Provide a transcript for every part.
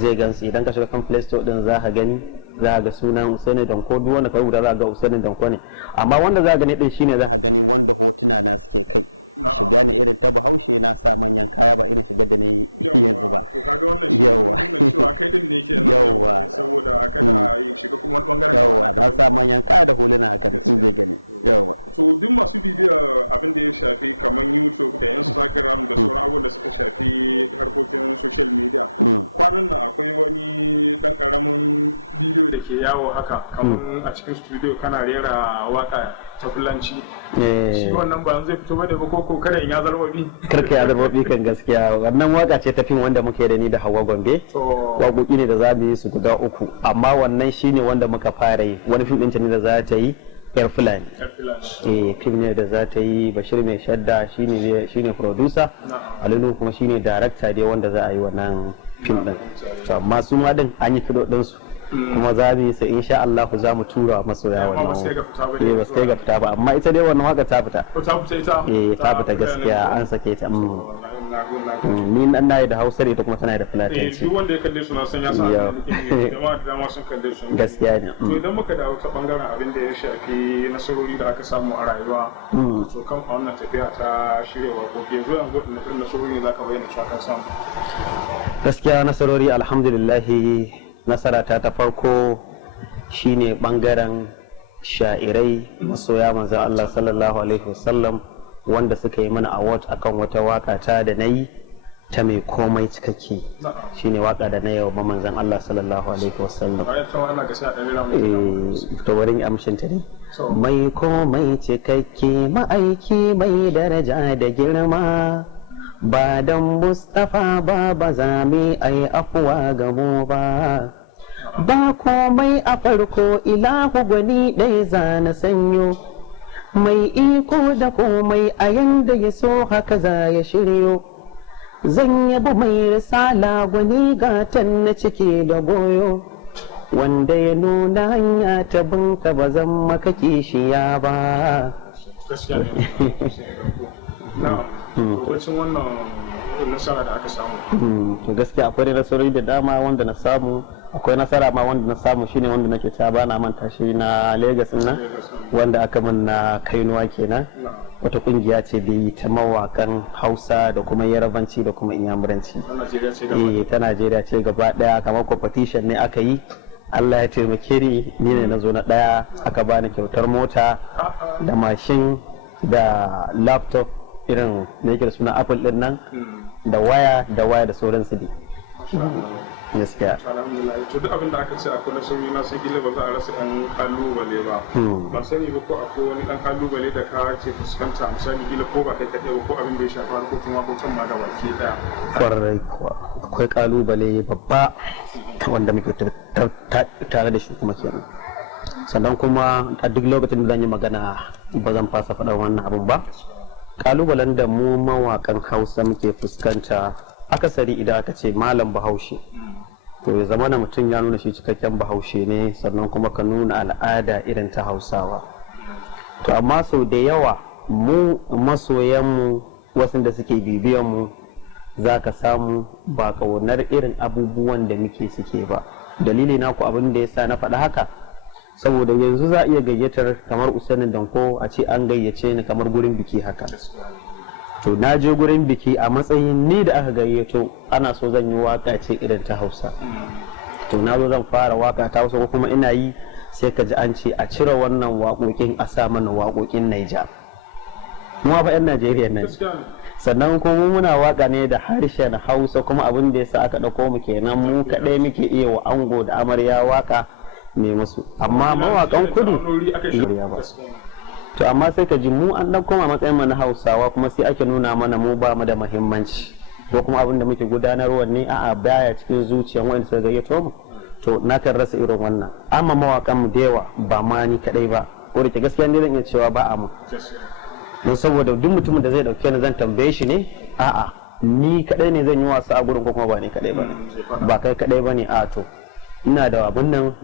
zai gansu idan ka shiga kan play store din za ka gani, za ka ga sunan Usaini Danko, duk wanda ka rubuta za ka ga Usaini Danko ne, amma wanda za ka gani din shine za da ke yawo haka kamar a cikin studio kana rera waka ta fulanci, shi wannan ba zai fito bane ba ko kada in ya zarbabi? Karka ya zarbabi kan gaskiya, wannan waka ce ta fim wanda muke da ni da Hauwa Gombe, waƙoƙi ne da za mu yi su guda 3, amma wannan shine wanda muka fara yi, wani fim ɗin ne da za ta yi yar fulani, fim ne da za ta yi Bashir mai shadda shine producer, Alinu kuma shine director dai wanda za a yi wannan fim ɗin, amma su ma din an yi fido ɗinsu kuma za mu yi sa insha Allah za mu tura masoya wannan. Ba su kai ga fita ba, amma ita dai wannan waka ta fita. Ta fita ita? Ta fita gaskiya, an sake ta. Ni nan na yi da Hausa ita kuma tana da Fulatanci. Duk wanda ya kalle su na san ya san jama'a da dama sun kalle su. Gaskiya ne. To idan muka dawo ta bangaren abin da ya shafi nasarori da aka samu a rayuwa, to kan wannan tafiya ta shirya waƙoƙi, yanzu irin nasarori ne za ka bayyana cewa kan samu? Gaskiya nasarori alhamdulillahi, nasara ta farko shine bangaren sha'irai masoya manzon Allah sallallahu alaihi wasallam wanda suka yi mana award akan wata waka ta da nayi ta mai komai cikakke, shine waka da na yau manzon Allah sallallahu alaihi wasallam. To wurin amshin ta ne, mai komai cikakke ma'aiki mai daraja da girma, ba dan Mustapha ba za mu ai afuwa ga mu ba. Ba komai a farko ilahu gwani ɗaya za na sanyo, mai iko da komai a yanda ya so haka za ya shiryo. Zan yabi mai risala gwani gatan na ciki da goyo, wanda ya nuna hanya ta binka ba zan maka kishiya ba. Wacin wannan nasara da aka samu? To gaskiya akwai nasarori da dama wanda na samu. Akwai nasara ma wanda na samu shine wanda nake ta bana manta shi na Lagos nan, wanda aka min na Kainuwa kenan. Wata kungiya ce da ta mawakan Hausa da kuma Yarabanci da kuma Inyamuranci. Ta Najeriya ce gaba daya, kamar competition ne aka yi. Allah ya taimake ni ne na zo na daya, aka bani kyautar mota da mashin da laptop irin da yake da suna Apple din nan, da waya da sauransu dai. Gaskiya. Alhamdulillah. To duk abin da aka ce akwai nasarori na san kila ba za a rasa ɗan kalubale ba. Ban sani ba ko akwai wani ɗan kalubale da ka ce fuskanta, misali kila ko ba kai kaɗai ba ko abin da ya shafi harkokin waƙoƙin ma da baki ɗaya. Kwarai kuwa akwai kalubale babba wanda muke tare da shi kuma kenan. Sannan kuma a duk lokacin da zan yi magana ba zan fasa faɗa wannan abin ba. Kalubalen da mu mawaƙan Hausa muke fuskanta akasari idan aka ce malam Bahaushe, to ya zama na mutum ya nuna shi cikakken Bahaushe ne, sannan kuma ka nuna al'ada irin ta Hausawa. To amma sau da yawa mu masoyanmu wasu da suke bibiyanmu za ka samu ba ƙaunar irin abubuwan da muke suke ba. Dalili na ku abin da ya sa na faɗa haka, saboda yanzu za a iya gayyatar kamar Usaini Danko a ce an gayyace ni kamar gurin biki haka. To na je gurin biki a matsayin ni da aka gayyato, ana so zan yi waka ce irin ta Hausa. To na zo zan fara waka ta Hausa ko kuma ina yi sai ka ji an ce a cire wannan waƙoƙin a sa mana waƙoƙin Naija. Mu fa 'yan Najeriya nan. Sannan kuma muna waka ne da harshen Hausa, kuma abin da yasa aka ɗauko mu kenan mu kaɗai muke iya wa ango da amarya waka ne musu, amma mawaƙan kudu to amma sai ka ji mu an ɗauko ma matsayin mu na Hausawa kuma sai ake nuna mana mu ba mu da muhimmanci, ko kuma abin da muke gudanarwa ne a'a baya cikin zuciyar wanda suka gayyato mu. To na kan rasa irin wannan, amma mawaƙan mu da yawa ba ma ni kaɗai ba, ko da ke gaskiya ne zan iya cewa ba a mu, don saboda duk mutumin da zai dauke ni zan tambaye shi ne a'a ni kadai ne zan yi wasa a gurin ko kuma ba ni kadai bane, ba kai kadai bane, a to ina da abun nan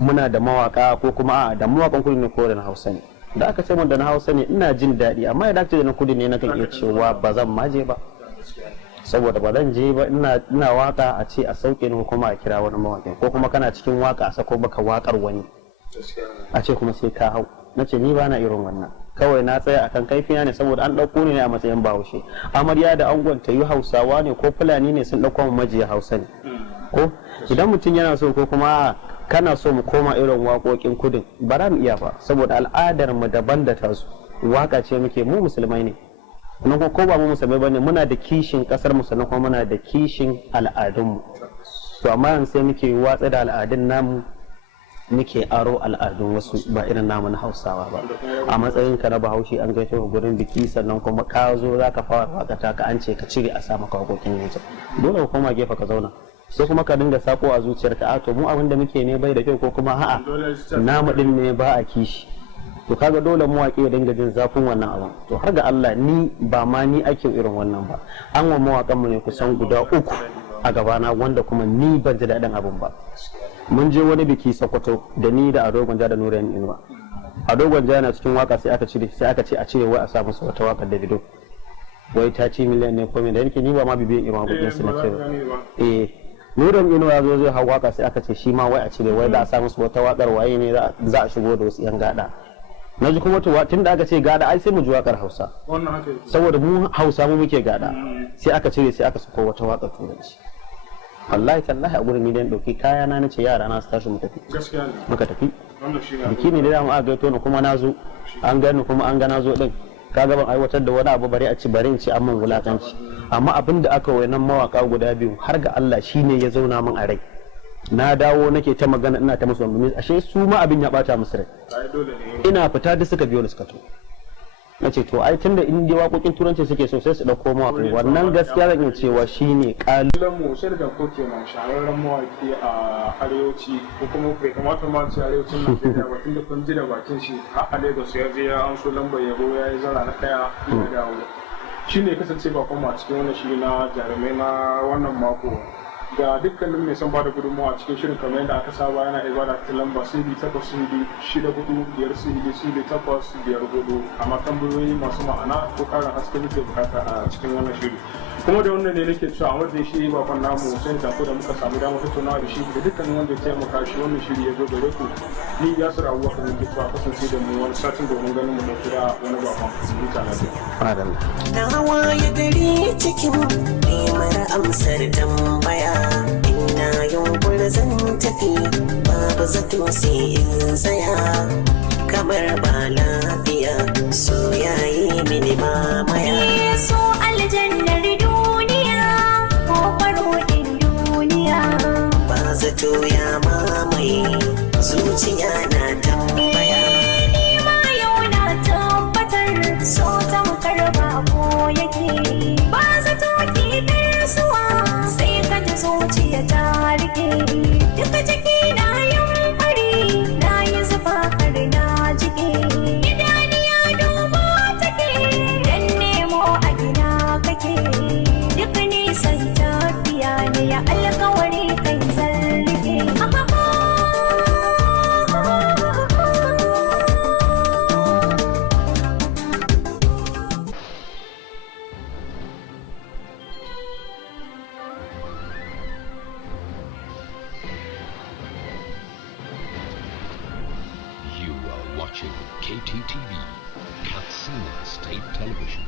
muna da mawaka ko kuma a da mawakan kudu ne ko da na Hausa ne. Da aka ce mun da na Hausa ne ina jin daɗi, amma idan aka ce da na kudu ne nakan iya cewa ba zan maje ba, saboda ba zan je ba ina waka a ce a sauke ni ko kuma a kira wani mawaƙi, ko kuma kana cikin waka a sako baka wakar wani a ce kuma sai ka hau. Na ce ni ba na irin wannan, kawai na tsaya akan kaifiya ne saboda an ɗauko ne a matsayin bahaushe. Amarya da angon ta yi Hausawa ne ko Fulani ne sun ɗauko mu majiya Hausa ne, ko idan mutum yana so ko kuma kana so mu koma irin waƙoƙin kudin ba za mu iya ba, saboda al'adar mu daban da tasu. Waka ce muke, mu musulmai ne, sannan ko ba mu musulmai bane muna da kishin ƙasar mu, sannan kuma muna da kishin al'adun mu. To amma yanzu sai muke watsa da al'adun namu, muke aro al'adun wasu ba irin namu na Hausawa ba. A matsayin ka na Bahaushe an gaishe ka gurin biki, sannan kuma ka zo za ka fara wakata ka an ce ka cire a sa maka waƙoƙin yanzu, dole ka koma gefe ka zauna, sai kuma ka dinga sako a zuciyarka a to mu abin da muke ne bai da kyau, ko kuma a'a namu din ne ba a kishi. To kaga dole mawaƙi ya dinga jin zafin wannan abin. To har ga Allah ni ba ma ni ake irin wannan ba, an wa mawaƙan mu ne kusan guda uku a gabana wanda kuma ni ban ji daɗin abin ba. Mun je wani biki Sokoto da ni da Ado Gwanja da Nurayen Inuwa. Ado Gwanja yana cikin waka sai aka ce a cire wai a sa masa wata wakar da bido, wai ta ci miliyan ne ko me da yake ni ba ma bibiyan irin waƙoƙin su nake ba. Nurayen Inuwa zo zai hau waka sai aka ce shi ma wai a cire, wai da a sa masa wata wakar waye ne za a shigo da wasu yan gada. Na ji kuma tun da aka ce gada ai sai mu ji wakar Hausa, saboda mu Hausa mu muke gada, sai aka cire sai aka sako wata wakar Turanci. Wallahi tallahi a gurin miliyan dauki kaya na nace yara na su tashi mu tafi, muka tafi biki ne da dama aka gaito ni kuma na zo, an gani kuma an ga na zo din, kaga ban aiwatar da wani abu bari a ci bari in ci amman wulakanci. Amma abin da aka wayanan mawaka guda biyu har ga Allah shine ya zauna min a rai. Na dawo nake ta magana ina ta musu wani, ashe su ma abin ya bata musu rai. Ina fita da suka biyo ni suka to na ce to ai tunda in dai waƙoƙin turanci suke so sai su ɗauko mawaƙi, wannan gaskiya zan iya cewa shine ƙalubalen mu sai da ko kenan shahararren mawaƙi a arewaci, ko kuma bai kamata ma ce arewacin Najeriya ba, tunda kun ji da bakin shi har a Lagos ya je ya an so lambar yabo ya yi zara na ɗaya ya dawo. Shi ne kasance ba kuma a cikin wannan shiri na jarumai na wannan mako. Ga dukkanin mai son bada gudunmawa a cikin shirin kamar yadda aka saba yana ibada ta lamba CD8464648 amma tambayoyi masu ma'ana ko karin haske muke bukata a cikin wannan shiri. Kuma da wannan ne nake cewa a madadin shi bakon namu sai tako da muka samu damar tattaunawa da shi da dukkanin wanda ya taimaka shi wannan shiri ya zo gare ku. Ni Yasir Abubakar nake cewa kasance da mu wani satin domin ganin mu da kira wani bakon huta lafiya. Na waye gari cikin neman amsar tambaya, ina yunkuri zan tafi babu zato sai in tsaya, kamar ba lafiya so yayi mini mamaya. So aljannar duniya ko farodin duniya, ba zato ya mamaye zuciya na tambaya. Ni ma yau na tabbatar so tamkar bako yake, ba zato ke darsuwa sai ka ji zuciya ta rike. Duka ciki na yin fari na yi zufa har na jike, idaniya duba take dan nemo a gina kake. Duk nisan tafiya ne ya alkawari kai zallike. Watching KTTV, Katsina State Television.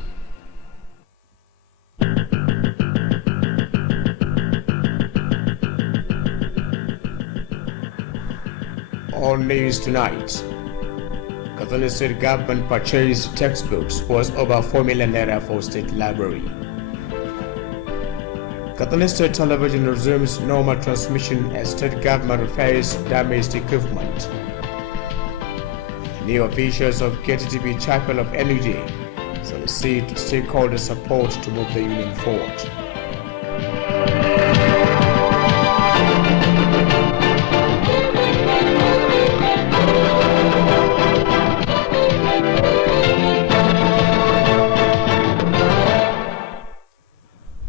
on News Tonight. Katsina State government purchased textbooks worth over 4 million naira for state library. Katsina State Television resumes normal transmission as state government repairs damaged equipment. New officials of KTTB Chapel of NUJ solicit stakeholder support to move the union forward.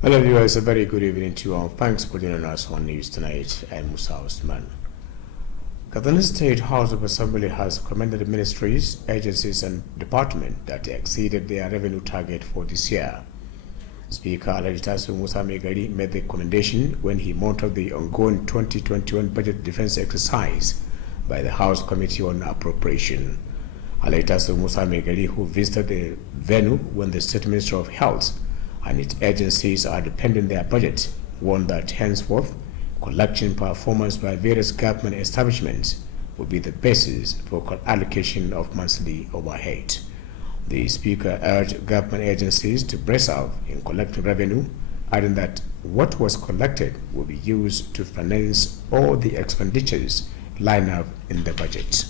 Hello viewers, a very good evening to you all. Thanks for joining us on News Tonight. I'm Musa Osman. Katsina State House of Assembly has commended ministries, agencies and departments that exceeded their revenue target for this year. Speaker Alhaji Musa Megari made the commendation when he monitored the ongoing 2021 budget defense exercise by the House Committee on Appropriation. Alhaji Musa Megari, who visited the venue when the State Minister of Health and its agencies are depending their budget, warned that henceforth collection performance by various government establishments will be the basis for allocation of monthly overhead. The Speaker urged government agencies to brace up in collecting revenue, adding that what was collected will be used to finance all the expenditures lined up in the budget.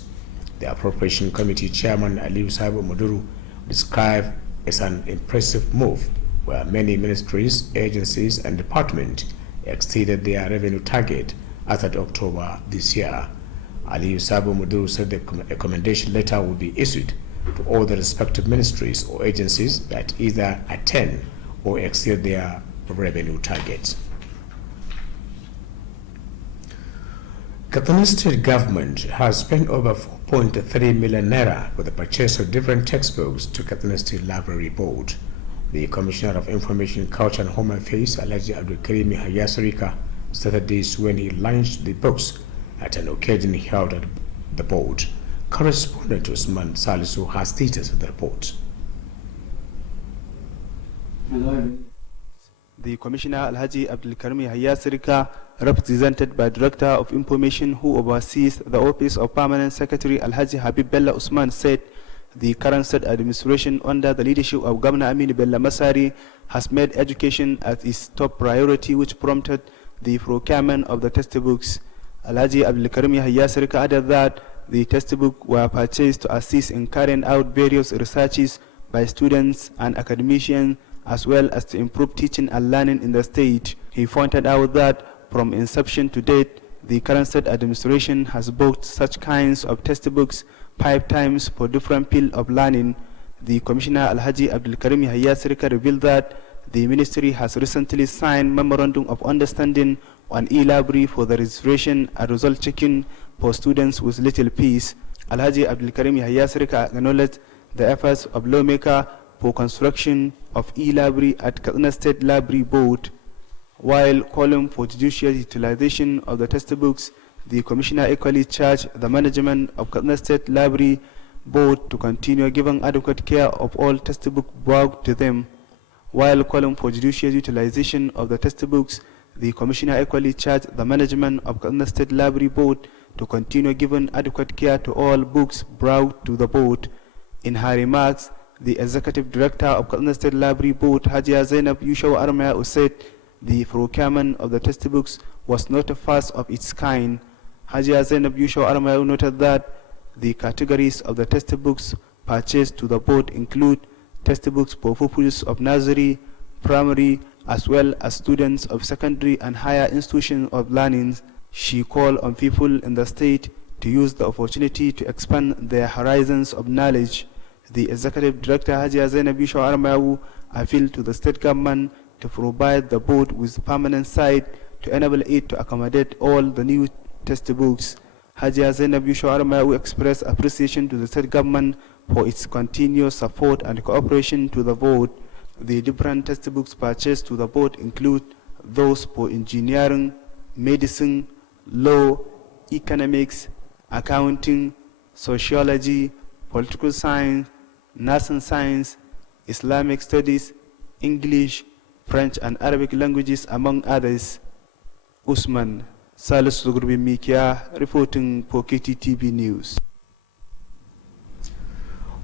The Appropriation Committee Chairman Aliyu Sabu Muduru described as an impressive move where many ministries, agencies and departments exceeded their revenue target as of October this year. Aliyu Sabu Muduru said a commendation letter will be issued to all the respective ministries or agencies that either attain or exceed their revenue targets. Katsina State government has spent over 4.3 million naira for the purchase of different textbooks to Katsina State Library Board. The Commissioner of Information, Culture and Home Affairs, Alhaji Abdul Karim Hayasarika, stated this when he launched the books at an occasion held at the board. Correspondent Usman Salisu has details of the report. The Commissioner Alhaji Abdul Karim Hayasarika, represented by Director of Information who oversees the Office of Permanent Secretary Alhaji Habib Bello Usman, said the current state administration under the leadership of Governor Aminu Bello Masari has made education as its top priority, which prompted the procurement of the textbooks. Alhaji Abdul Karim Hayasarika added that the textbooks were purchased to assist in carrying out various researches by students and academicians, as well as to improve teaching and learning in the state. He pointed out that from inception to date, the current state administration has bought such kinds of textbooks 5 times for different fields of learning. The Commissioner Alhaji Abdul Karim Hayasarika revealed that the ministry has recently signed Memorandum of Understanding on e-library for the registration and result checking for students with little fees. Alhaji Abdul Karim Hayasarika acknowledged the efforts of lawmaker for construction of e-library at Katsina State Library Board. While calling for judicial utilization of the textbooks, the Commissioner equally charged the management of Katsina State Library Board to continue giving adequate care of all textbooks brought to them. While calling for judicial utilization of the textbooks, the Commissioner equally charged the management of Katsina State Library Board to continue giving adequate care to all books brought to the board. In her remarks, the Executive Director of Katsina State Library Board, Hajia Zainab Yushaw Armaya, said the procurement of the textbooks was not a first of its kind. Hajia Zainab Yushaw Armaya noted that the categories of the textbooks purchased to the board include textbooks for pupils of nursery, primary, as well as students of secondary and higher institutions of learning. She called on people in the state to use the opportunity to expand their horizons of knowledge. The Executive Director, Hajia Zainab Yushaw Armaya, appealed to the state government to provide the board with permanent site to enable it to accommodate all the new textbooks. Hajia Zainab Yushaw Armaya expressed appreciation to the state government for its continuous support and cooperation to the board. The different textbooks purchased to the board include those for engineering, medicine, law, economics, accounting, sociology, political science, nursing science, Islamic studies, English, French and Arabic languages, among others. Usman Salisu Gurbin Mikia reporting for KTTV News.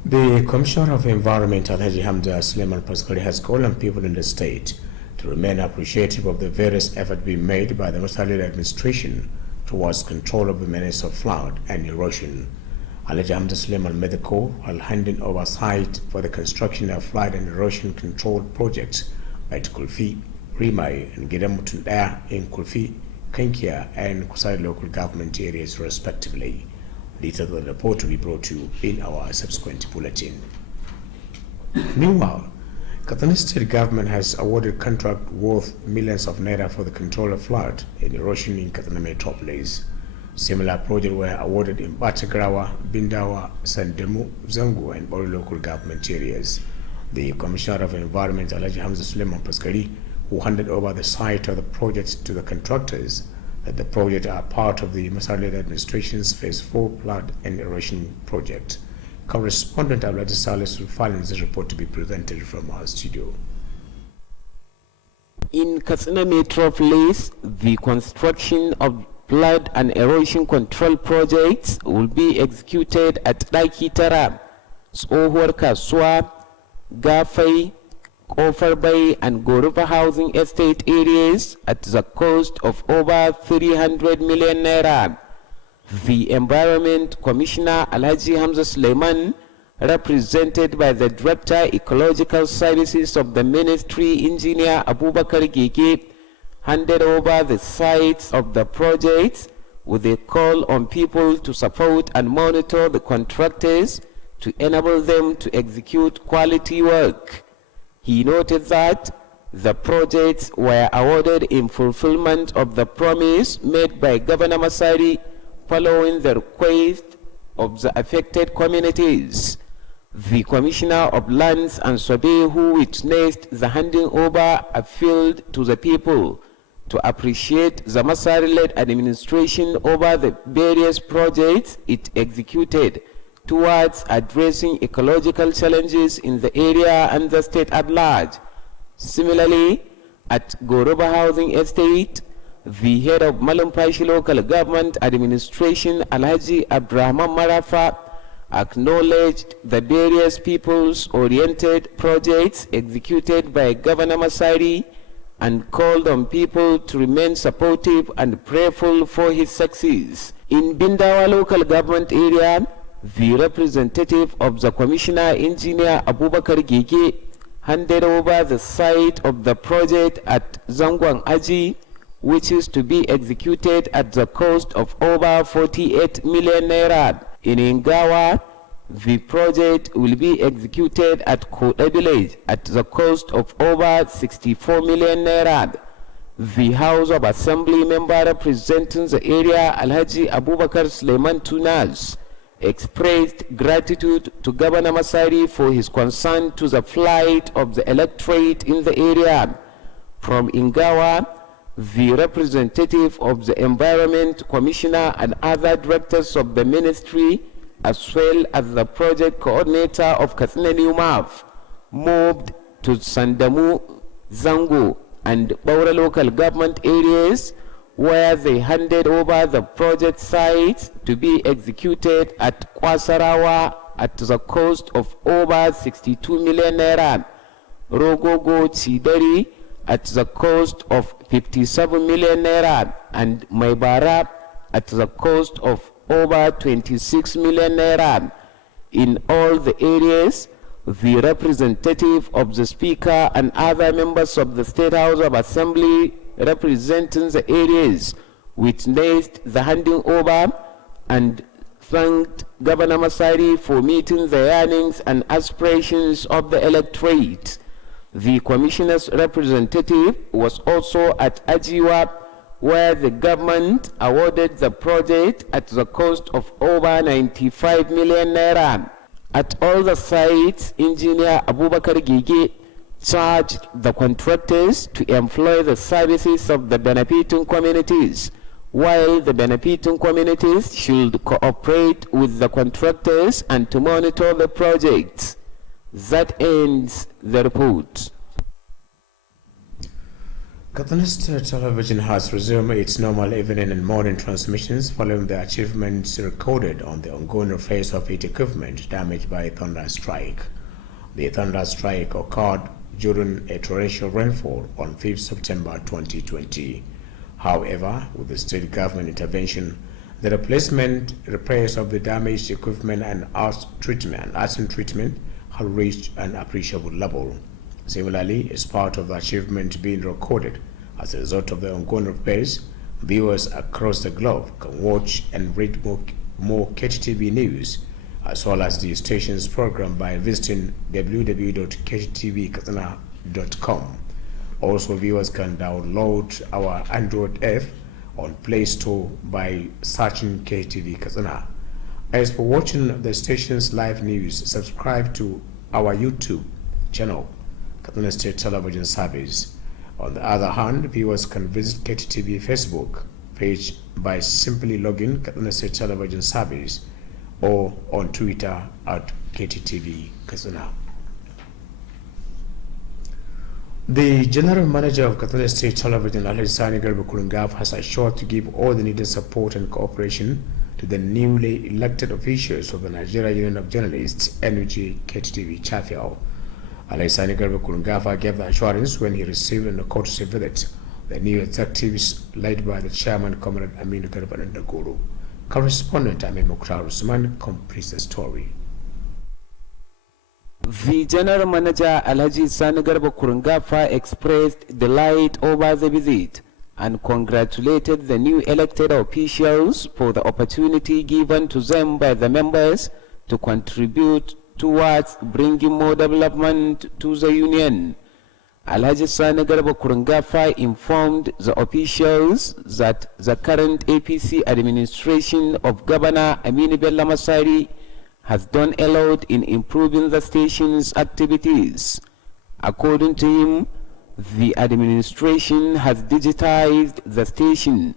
The Commissioner of Environment, Alhaji Hamza Suleiman Paskari, has called on people in the state to remain appreciative of the various efforts being made by the Muslim administration towards control of the menace of flood and erosion. Alhaji Hamza Suleiman made the call while handing over site for the construction of flood and erosion control projects at Kulfi, Rimai, and Gidamutunda in Kulfi, Kankia, and Kusai local government areas, respectively. Details of the report will be brought to you in our subsequent bulletin. Meanwhile, Katsina State government has awarded contract worth millions of naira for the control of flood and erosion in Katsina metropolis. Similar projects were awarded in Batagrawa, Bindawa, Sandemu, Zango, and other local government areas. The Commissioner of Environment, Alhaji Hamza Suleiman Paskari, who handed over the site of the projects to the contractors, that the projects are part of the Masarled administration's Phase 4 flood and erosion project. Correspondent Abdullah Salis will file this report to be presented from our studio. In Katsina Metropolis, the construction of flood and erosion control projects will be executed at Daikitara, Tsohuwar Kasuwa, Gafai, Kofar Bay, and Goruba housing estate areas at the cost of over 300 million naira. The Environment Commissioner Alhaji Hamza Suleiman, represented by the Director Ecological Services of the Ministry, Engineer Abubakar Gege, handed over the sites of the projects with a call on people to support and monitor the contractors to enable them to execute quality work. He noted that the projects were awarded in fulfillment of the promise made by Governor Masari following the request of the affected communities. The Commissioner of Lands and Survey, who witnessed the handing over, appealed to the people to appreciate the Masari-led administration over the various projects it executed towards addressing ecological challenges in the area and the state at large. Similarly, at Goruba Housing Estate, the head of Malumpashi Local Government Administration, Alhaji Abdurrahman Marafa, acknowledged the various peoples-oriented projects executed by Governor Masari and called on people to remain supportive and prayerful for his success. In Bindawa Local Government area, the representative of the Commissioner, Engineer Abubakar Gege, handed over the site of the project at Zangwang Aji, which is to be executed at the cost of over 48 million naira. In Ingawa, the project will be executed at Koda Village at the cost of over 64 million naira. The House of Assembly member representing the area, Alhaji Abubakar Suleiman Tunas, expressed gratitude to Governor Masari for his concern to the plight of the electorate in the area. From Ingawa, the representative of the Environment Commissioner and other directors of the ministry, as well as the project coordinator of Katsina Newmaf, moved to Sandamu, Zango, and Baura local government areas, where they handed over the project sites to be executed at Kwasarawa at the cost of over 62 million naira, Rogogo Chidari at the cost of 57 million naira, and Maibara at the cost of over 26 million naira. In all the areas, the representative of the Speaker and other members of the State House of Assembly representing the areas witnessed the handing over and thanked Governor Masari for meeting the yearnings and aspirations of the electorate. The Commissioner's representative was also at Ajiwa, where the government awarded the project at the cost of over 95 million naira. At all the sites, Engineer Abubakar Gege charged the contractors to employ the services of the benefiting communities, while the benefiting communities should cooperate with the contractors and to monitor the projects. That ends the report. Katsina State Television has resumed its normal evening and morning transmissions following the achievements recorded on the ongoing phase of its equipment damaged by a thunder strike. The thunder strike occurred during a torrential rainfall on 5th September 2020. However, with the state government intervention, the replacement repairs of the damaged equipment and acid treatment have reached an appreciable level. Similarly, as part of the achievement being recorded as a result of the ongoing repairs, viewers across the globe can watch and read more KTTV news, as well as the station's program by visiting www.kttvkatsina.com. Also, viewers can download our Android app on Play Store by searching KTV Katsina. As for watching the station's live news, subscribe to our YouTube channel, Katsina State Television Service. On the other hand, viewers can visit KTTV Facebook page by simply logging Katsina State Television Service or on Twitter at KTTV Katsina. The General Manager of Katsina State Television, Alhaji Garba Kurungaf, has assured to give all the needed support and cooperation to the newly elected officials of the Nigeria Union of Journalists, NUJ KTTV Chafia. Alhaji Garba Kurungaf gave the assurance when he received an courtesy visit the new executives led by the chairman, Comrade Aminu Garba Ndagoro. Correspondent Amir Mukhtar Usman completes the story. The General Manager Alhaji Sani Garba Kurungafa expressed delight over the visit and congratulated the new elected officials for the opportunity given to them by the members to contribute towards bringing more development to the Union. Alhaji Sani Garba Kurungafa informed the officials that the current APC administration of Governor Aminu Bello Masari has done a lot in improving the station's activities. According to him, the administration has digitized the station,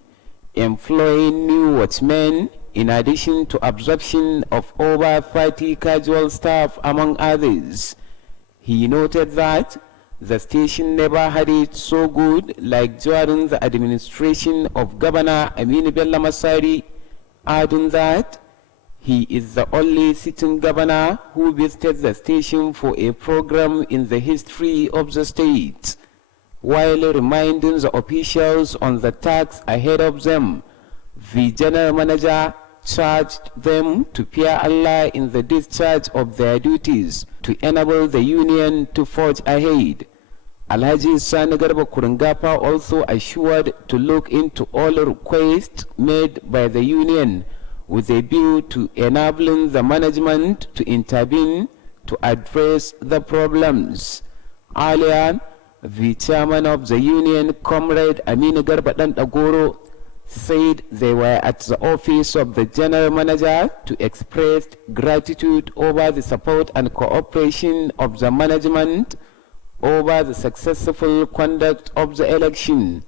employing new watchmen in addition to absorption of over 30 casual staff among others. He noted that the station never had it so good like during the administration of Governor Aminu Bello Masari, adding that he is the only sitting governor who visited the station for a program in the history of the state. While reminding the officials on the tasks ahead of them, the General Manager charged them to fear Allah in the discharge of their duties to enable the Union to forge ahead. Alhaji Sani Garba Kurungapa also assured to look into all requests made by the Union with a view to enabling the management to intervene to address the problems. Earlier, the chairman of the Union, Comrade Aminu Garba Ndagoro, said they were at the office of the General Manager to express gratitude over the support and cooperation of the management over the successful conduct of the election.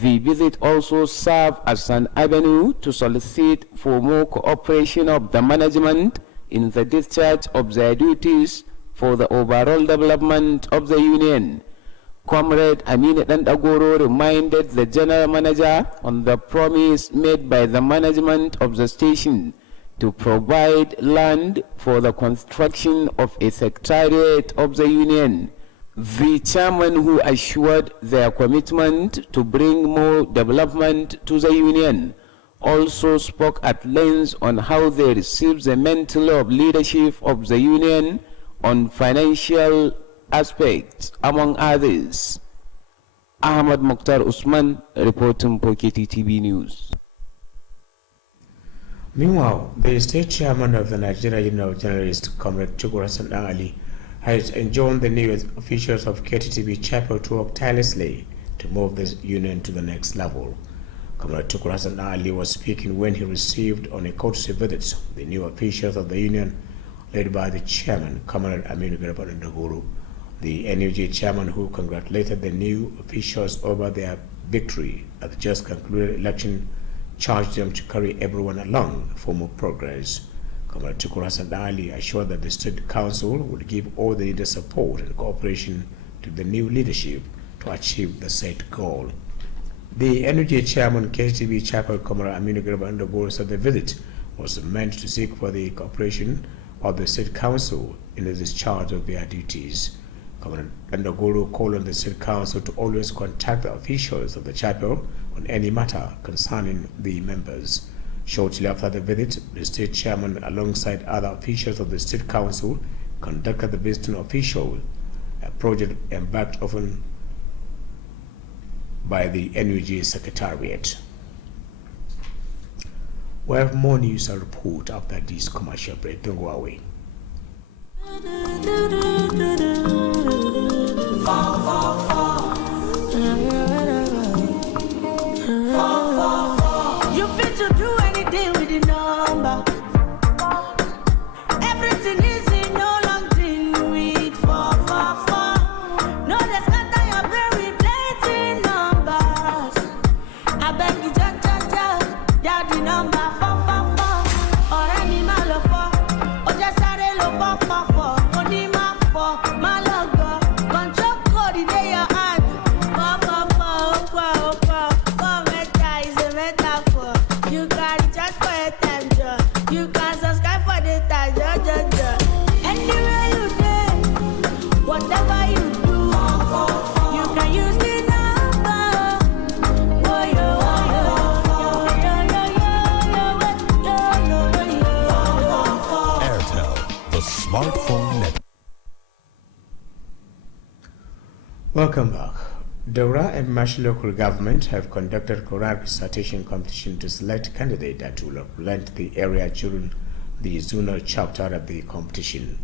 The visit also served as an avenue to solicit for more cooperation of the management in the discharge of their duties for the overall development of the Union. Comrade Aminu Ndagoro reminded the General Manager on the promise made by the management of the station to provide land for the construction of a secretariat of the Union. The chairman, who assured their commitment to bring more development to the Union, also spoke at length on how they received the mantle of leadership of the Union on financial aspects, among others. Ahmad Mukhtar Usman reporting for KTTV News. Meanwhile, the state chairman of the Nigeria Union of Journalists, Comrade Chukwura Sandan Ali, has enjoined the new officials of KTTV Chapel to work tirelessly to move this union to the next level. Comrade Chukwura Sandan Ali was speaking when he received on a courtesy visit the new officials of the union led by the chairman, Comrade Aminu Garba Ndagoro. The NUJ chairman, who congratulated the new officials over their victory at the just concluded election, charged them to carry everyone along for more progress. Comrade Chukwura Sandan Ali assured that the State Council would give all the needed support and cooperation to the new leadership to achieve the said goal. The energy chairman, KTB Chapel Commander Aminu Garba Ndogoro, said the visit was meant to seek for the cooperation of the State Council in the discharge of their duties. Commander Ndogoro called on the State Council to always contact the officials of the chapel on any matter concerning the members. Shortly after the visit, the state chairman, alongside other officials of the State Council, conducted the visiting official, a project embarked upon by the NUG Secretariat. We have more news and report after this commercial break. Don't go away. You fit to do anything with the number. Everything is in no long thing with 444. No, they scatter your brain with plenty numbers. I beg you, ja, the number 444. Or any man of 4. Or just a low 444. Only my 4. My logo. Control code in your hand. 444. For meta is a metaphor. You can recharge for a time, you can subscribe for the time, anywhere you go, whatever you do, you can use the number. Airtel, the smartphone network. Welcome back. Daura and Mash local government have conducted Quran recitation competition to select candidate that will represent the area during the zonal chapter of the competition.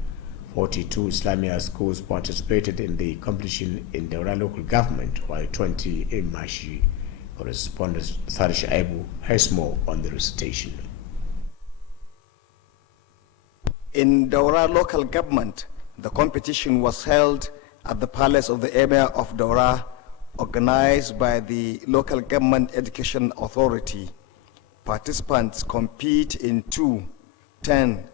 42 Islamia schools participated in the competition in Daura local government, while 20 in Mashi. Correspondent Sarish Aibu has more on the recitation. In Daura local government, the competition was held at the Palace of the Emir of Daura, organized by the Local Government Education Authority. Participants compete in 2, 10,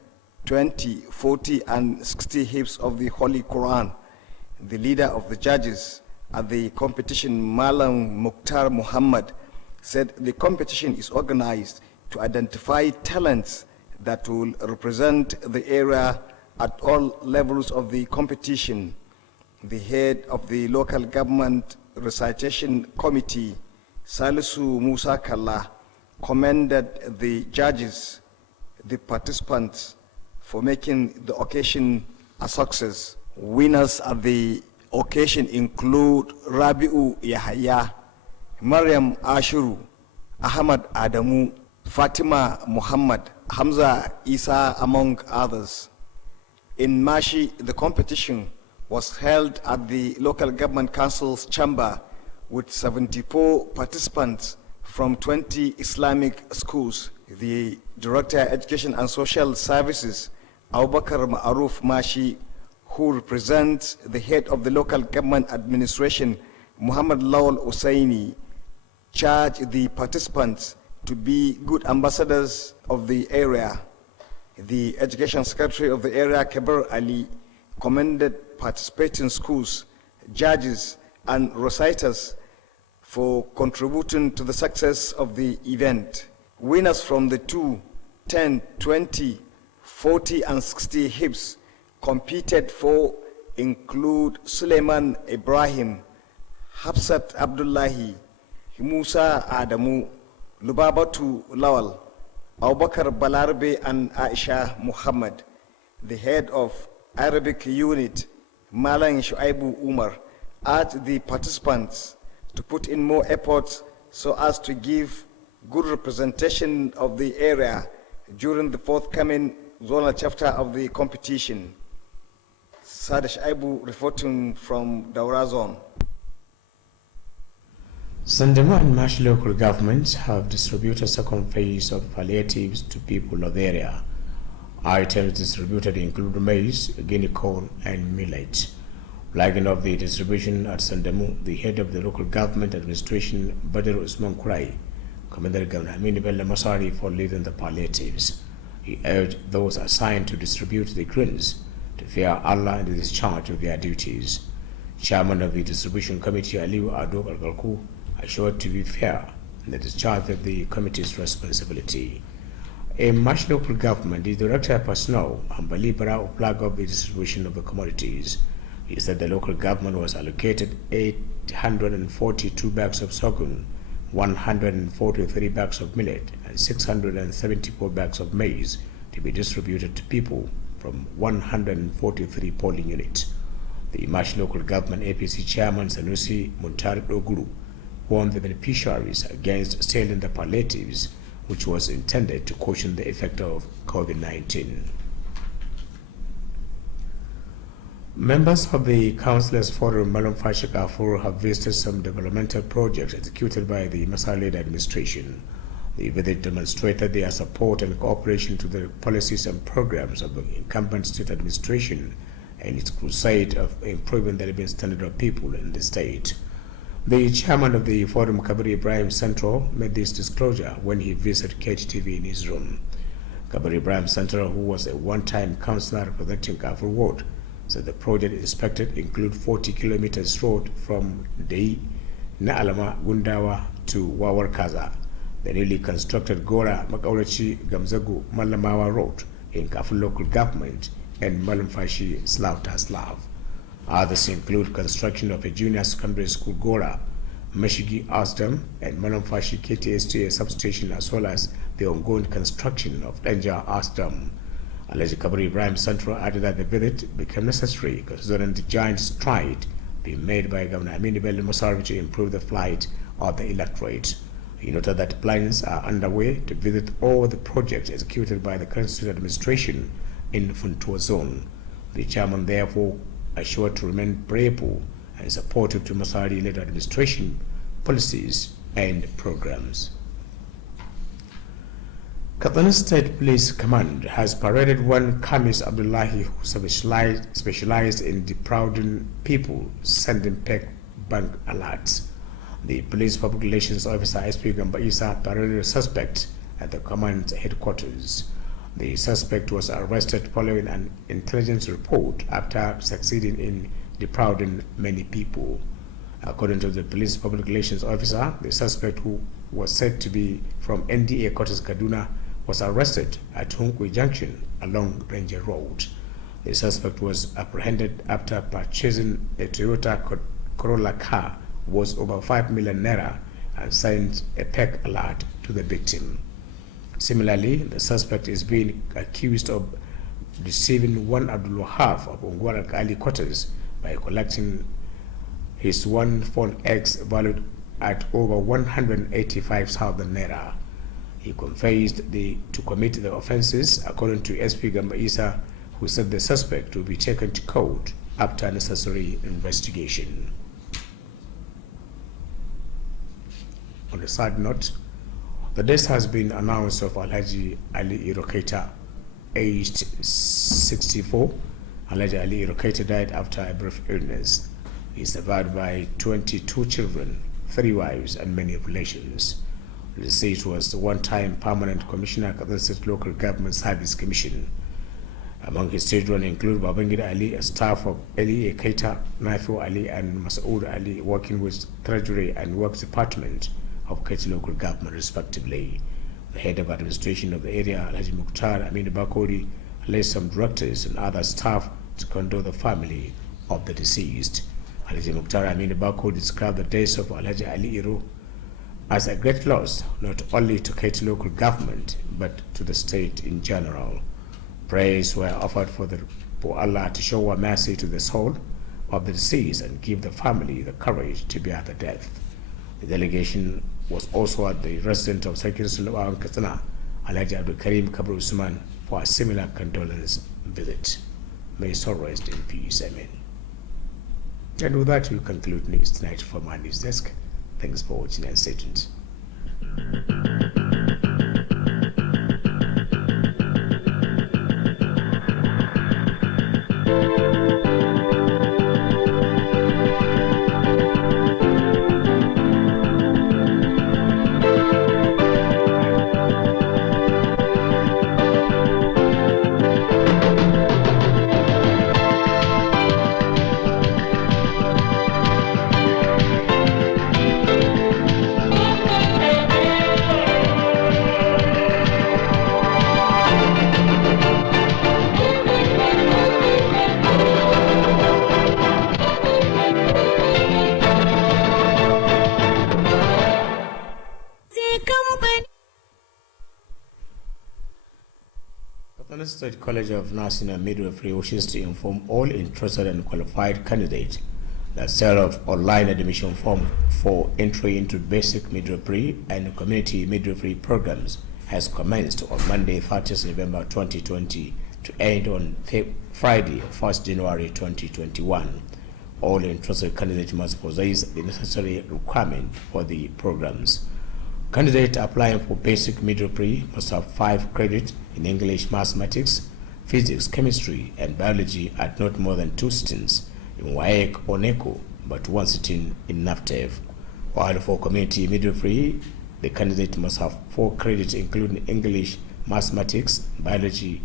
20, 40, and 60 hifz of the Holy Quran. The leader of the judges at the competition, Malam Mukhtar Muhammad, said the competition is organized to identify talents that will represent the area at all levels of the competition. The head of the local government recitation committee, Salisu Musa Kalla, commended the judges, the participants, for making the occasion a success. Winners at the occasion include Rabi'u Yahya, Maryam Ashuru, Ahmad Adamu, Fatima Muhammad, Hamza Isa, among others. In Mashi, the competition was held at the local government council's chamber with 74 participants from 20 Islamic schools. The Director of Education and Social Services, Abubakar Ma'aruf Mashi, who represents the head of the local government administration, Muhammad Lawal Usaini, charged the participants to be good ambassadors of the area. The Education Secretary of the area, Kabir Ali, commended participating schools, judges, and reciters for contributing to the success of the event. Winners from the 2, 10, 20, 40, and 60 hifz competed for include Suleiman Ibrahim, Hafsat Abdullahi, Musa Adamu, Lubabatu Lawal, Abubakar Balarbe, and Aisha Muhammad. The head of Arabic unit, Malang Shuaibu Umar, urged the participants to put in more effort so as to give good representation of the area during the forthcoming zonal chapter of the competition. Sadish Aibu reporting from Daura Zone. Sandema and Mash local governments have distributed second phase of palliatives to people of the area. Items distributed include maize, guinea corn, and millet. Flagging off the distribution at Sandemu, the head of the local government administration, Badr Usman Kurai, commended Governor Aminu Bello Masari for leading the palliatives. He urged those assigned to distribute the grains to fear Allah in the discharge of their duties. Chairman of the Distribution Committee, Aliu Ado Galgalku, assured to be fair in the discharge of the committee's responsibility. In March local government, the Director of Personnel, Ambali Barao, flag up the distribution of the commodities. He said the local government was allocated 842 bags of sorghum, 143 bags of millet, and 674 bags of maize to be distributed to people from 143 polling units. The March local government APC chairman Sanusi Muntar Oguru warned the beneficiaries against stealing the palliatives, which was intended to cushion the effect of COVID-19. Members of the Councillors Forum Malum Fashikafur have visited some developmental projects executed by the Masar-led administration. The visit demonstrated their support and cooperation to the policies and programs of the incumbent state administration and its crusade of improving the living standard of people in the state. The chairman of the Forum, Kabir Ibrahim Central, made this disclosure when he visited KTTV in his room. Kabir Ibrahim Central, who was a one-time councillor representing Kafur Ward, said the project inspected include 40 kilometers road from Dei, Naalama, Gundawa to Wawar Kaza, the newly constructed Gora, Makaurachi, Gamzagu, Malamawa Road in Kafur local government, and Malamfashi Slaughter Slav. Others include construction of a junior secondary school Gora, Meshigi Asdam, and Malamfashi KTSTA substation, as well as the ongoing construction of Danja Asdam. Alhaji Kabir Ibrahim Central added that the visit became necessary considering the giant stride being made by Governor Aminu Bello Musari to improve the flight of the electorate. He noted that plans are underway to visit all the projects executed by the current state administration in Funtua zone. The chairman therefore assured to remain prayerful and supportive to Masari-led administration, policies and programs. Katsina State Police Command has paraded one Kamis Abdullahi who specialized in defrauding people, sending peg bank alerts. The police public relations officer SP Gamba Isa paraded a suspect at the command headquarters. The suspect was arrested following an intelligence report after succeeding in defrauding many people. According to the police public relations officer, the suspect, who was said to be from NDA quarters Kaduna, was arrested at Hunkwe Junction along Ranger Road. The suspect was apprehended after purchasing a Toyota Corolla car worth over 5 million naira and sent a peg alert to the victim. Similarly, the suspect is being accused of deceiving one Abdul Wahab of Ongwara Kali quarters by collecting his one phone X valued at over 185,000 naira. He confessed to commit the offenses, according to SP Gamba Isa, who said the suspect will be taken to court after necessary investigation. On a side note, the death has been announced of Alhaji Ali Iroketa, aged 64. Alhaji Ali Iroketa died after a brief illness. He is survived by 22 children, 3 wives, and many relations. The deceased was the one-time permanent commissioner of the State Local Government Service Commission. Among his children include Babangida Ali, a staff of Ali Keita, Nafiu Ali, and Masoud Ali, working with Treasury and Works Department of Keita Local Government, respectively. The head of administration of the area, Alhaji Mukhtar Amin Bakori, led some directors and other staff to condole the family of the deceased. Alhaji Mukhtar Amin Bakori described the death of Alhaji Ali Iro as a great loss, not only to Keita local government, but to the state in general. Prayers were offered for Allah to show mercy to the soul of the deceased and give the family the courage to bear the death. The delegation was also at the residence of Secretary Sulaiman Katsina, Alhaji Abdul Karim Kabir Usman, for a similar condolence visit. May his soul rest in peace. Amen. And with that, we conclude news tonight from our news desk. Thanks for watching and stay tuned. State College of Nursing and Midwifery wishes to inform all interested and qualified candidates that sale of online admission form for entry into basic midwifery and community midwifery programs has commenced on Monday, 30th November 2020 to end on Friday, 1st January 2021. All interested candidates must possess the necessary requirement for the programs. Candidates applying for basic midwifery must have 5 credits in English, mathematics, physics, chemistry, and biology at not more than 2 sittings in WAEC or NECO, but 1 sitting in NAPTEV. While for community midwifery, the candidate must have 4 credits including English, mathematics, biology,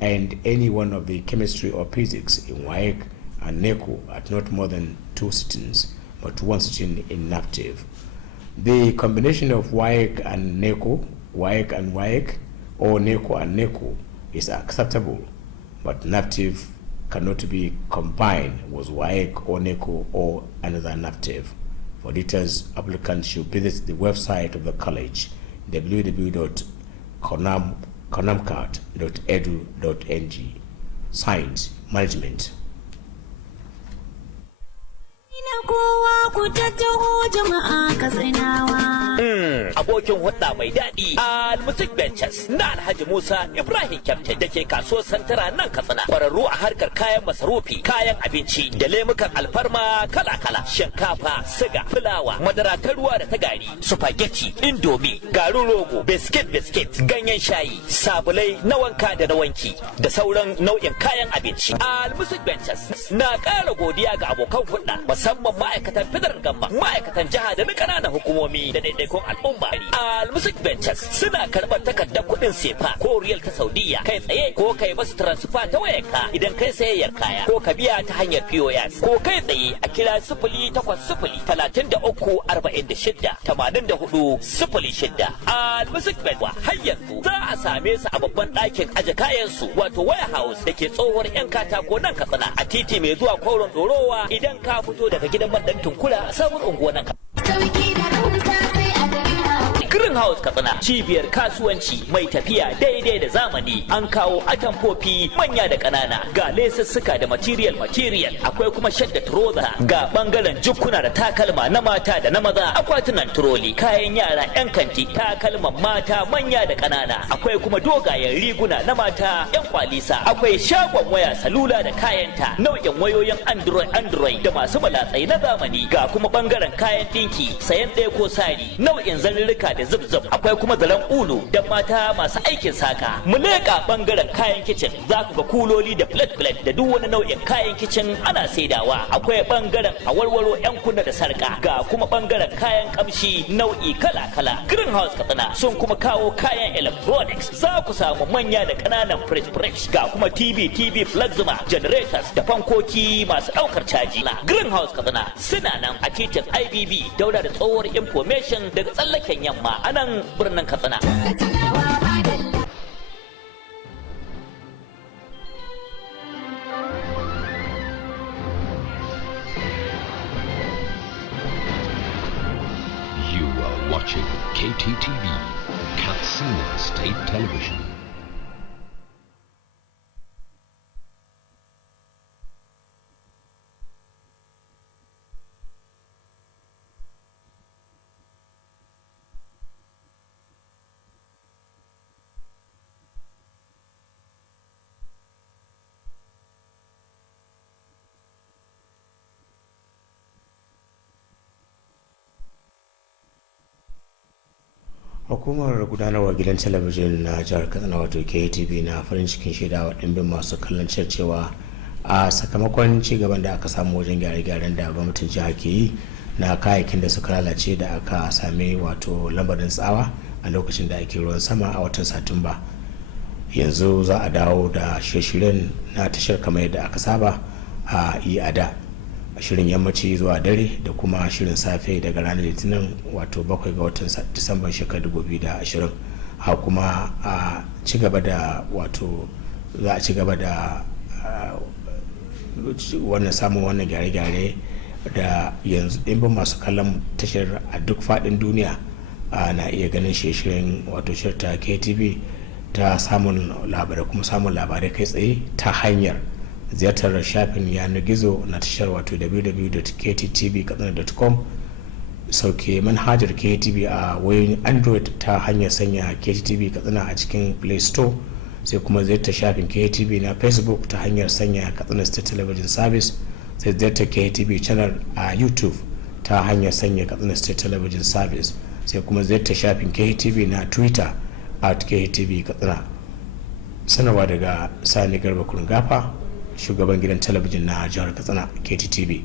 and any one of the chemistry or physics in WAEC and NECO at not more than 2 sittings, but 1 sitting in NAPTEV. The combination of WAEC and NECO, WAEC and WAEC, or NECO and NECO is acceptable, but NAPTEV cannot be combined with WAEC or NECO or another NAPTEV. For details, applicants should visit the website of the college, www.konamcat.edu.ng. Science Management. Abokin hudda mai daɗi Al-Music Ventures na Alhaji Musa Ibrahim Kyaftin da ke kasuwar Santara nan Katsina. Kwararru a harkar kayan masarufi, kayan abinci da lemukan alfarma kala-kala, shinkafa, siga, fulawa, madara ta ruwa da ta gari, spaghetti, indomi, garin rogo, biskit, ganyen shayi, sabulai na wanka da na wanki da sauran nau'in kayan abinci. Al-Music Ventures na ƙara godiya ga abokan hudda musamman ma'aikatan federal gamma, ma'aikatan jiha da na ƙananan hukumomi da daidaikun al'umma. Al-Music Ventures suna karɓar takardar kuɗin sefa ko riyal ta Saudiya kai tsaye ko kai basu transfer ta wayarka idan kai sayayyar kaya ko ka biya ta hanyar POS ko kai tsaye a kira 08033468406. Al-Music Ventures har yanzu za a same su a babban ɗakin aje kayan su wato warehouse da ke tsohuwar 'yan katako nan Katsina a titi mai zuwa Koron Dorowa idan ka fito daga gidan madan Tunkura a sabon unguwar nan. Greenhouse Katsina cibiyar kasuwanci mai tafiya daidai da zamani. An kawo atamfofi manya da ƙanana, ga lesussuka da material akwai kuma shadda trouser, ga bangaren jukkuna da takalma na mata da na maza, akwatunan troli, kayan yara 'yan kanti, takalman mata manya da ƙanana, akwai kuma dogayen riguna na mata 'yan kwalisa, akwai shagon waya salula da kayanta, nau'in wayoyin android da masu balatsai na zamani, ga kuma bangaren kayan dinki, sayan ɗaya ko sari, nau'in zanurruka da zub akwai kuma zaren ulu da mata masu aikin saka. Mu leƙa bangaren kayan kicin, za ku ga kuloli da plate da duk wani nau'in kayan kicin ana saidawa. Akwai bangaren awarwaro 'yan kunna da sarka, ga kuma bangaren kayan kamshi nau'i kala-kala. Greenhouse Katsina sun kuma kawo kayan electronics, za ku samu manya da ƙananan fridge ga kuma TV plasma generators da fankoki masu ɗaukar caji. Greenhouse Katsina suna nan a titin IBB daura da tsohuwar information daga tsallaken yamma a nan birnin Katsina. You are watching KTTV, Katsina State Television. Hukumar gudanarwa gidan talabijin na jihar Katsina wato KTV na farin cikin shaidawa ɗimbin masu kallon cewa a sakamakon cigaban da aka samu wajen gyare-gyaren da gwamnatin jihar ke yi na kayayyakin da suka lalace da aka sami wato lambarin tsawa a lokacin da ake ruwan sama a watan Satumba. Yanzu za a dawo da shirye-shiryen na tashar kamar yadda aka saba a yi a da. Shirin yammaci zuwa dare da kuma shirin safe daga ranar Litinin wato 7 ga watan Disamban shekarar 2020. Ha kuma a ci gaba da wato za a ci gaba da wannan samun wannan gyare-gyare da yanzu ɗimbin masu kallon tashar a duk faɗin duniya na iya ganin shirye-shiryen wato shirta KTV ta samun labarai kuma samun labarai kai tsaye ta hanyar ziyartar shafin yanar gizo na tashar wato www.kttv.com, sauke manhajar KTV a wayoyin Android ta hanyar sanya KTV Katsina a cikin Play Store, sai kuma ziyartar shafin KTV na Facebook ta hanyar sanya Katsina State Television Service, sai ziyartar KTV channel a YouTube ta hanyar sanya Katsina State Television Service, sai kuma ziyartar shafin KTV na Twitter at KTV Katsina. Sanarwa daga Sani Garba Kurungafa, shugaban gidan talabijin na jihar Katsina KTTV.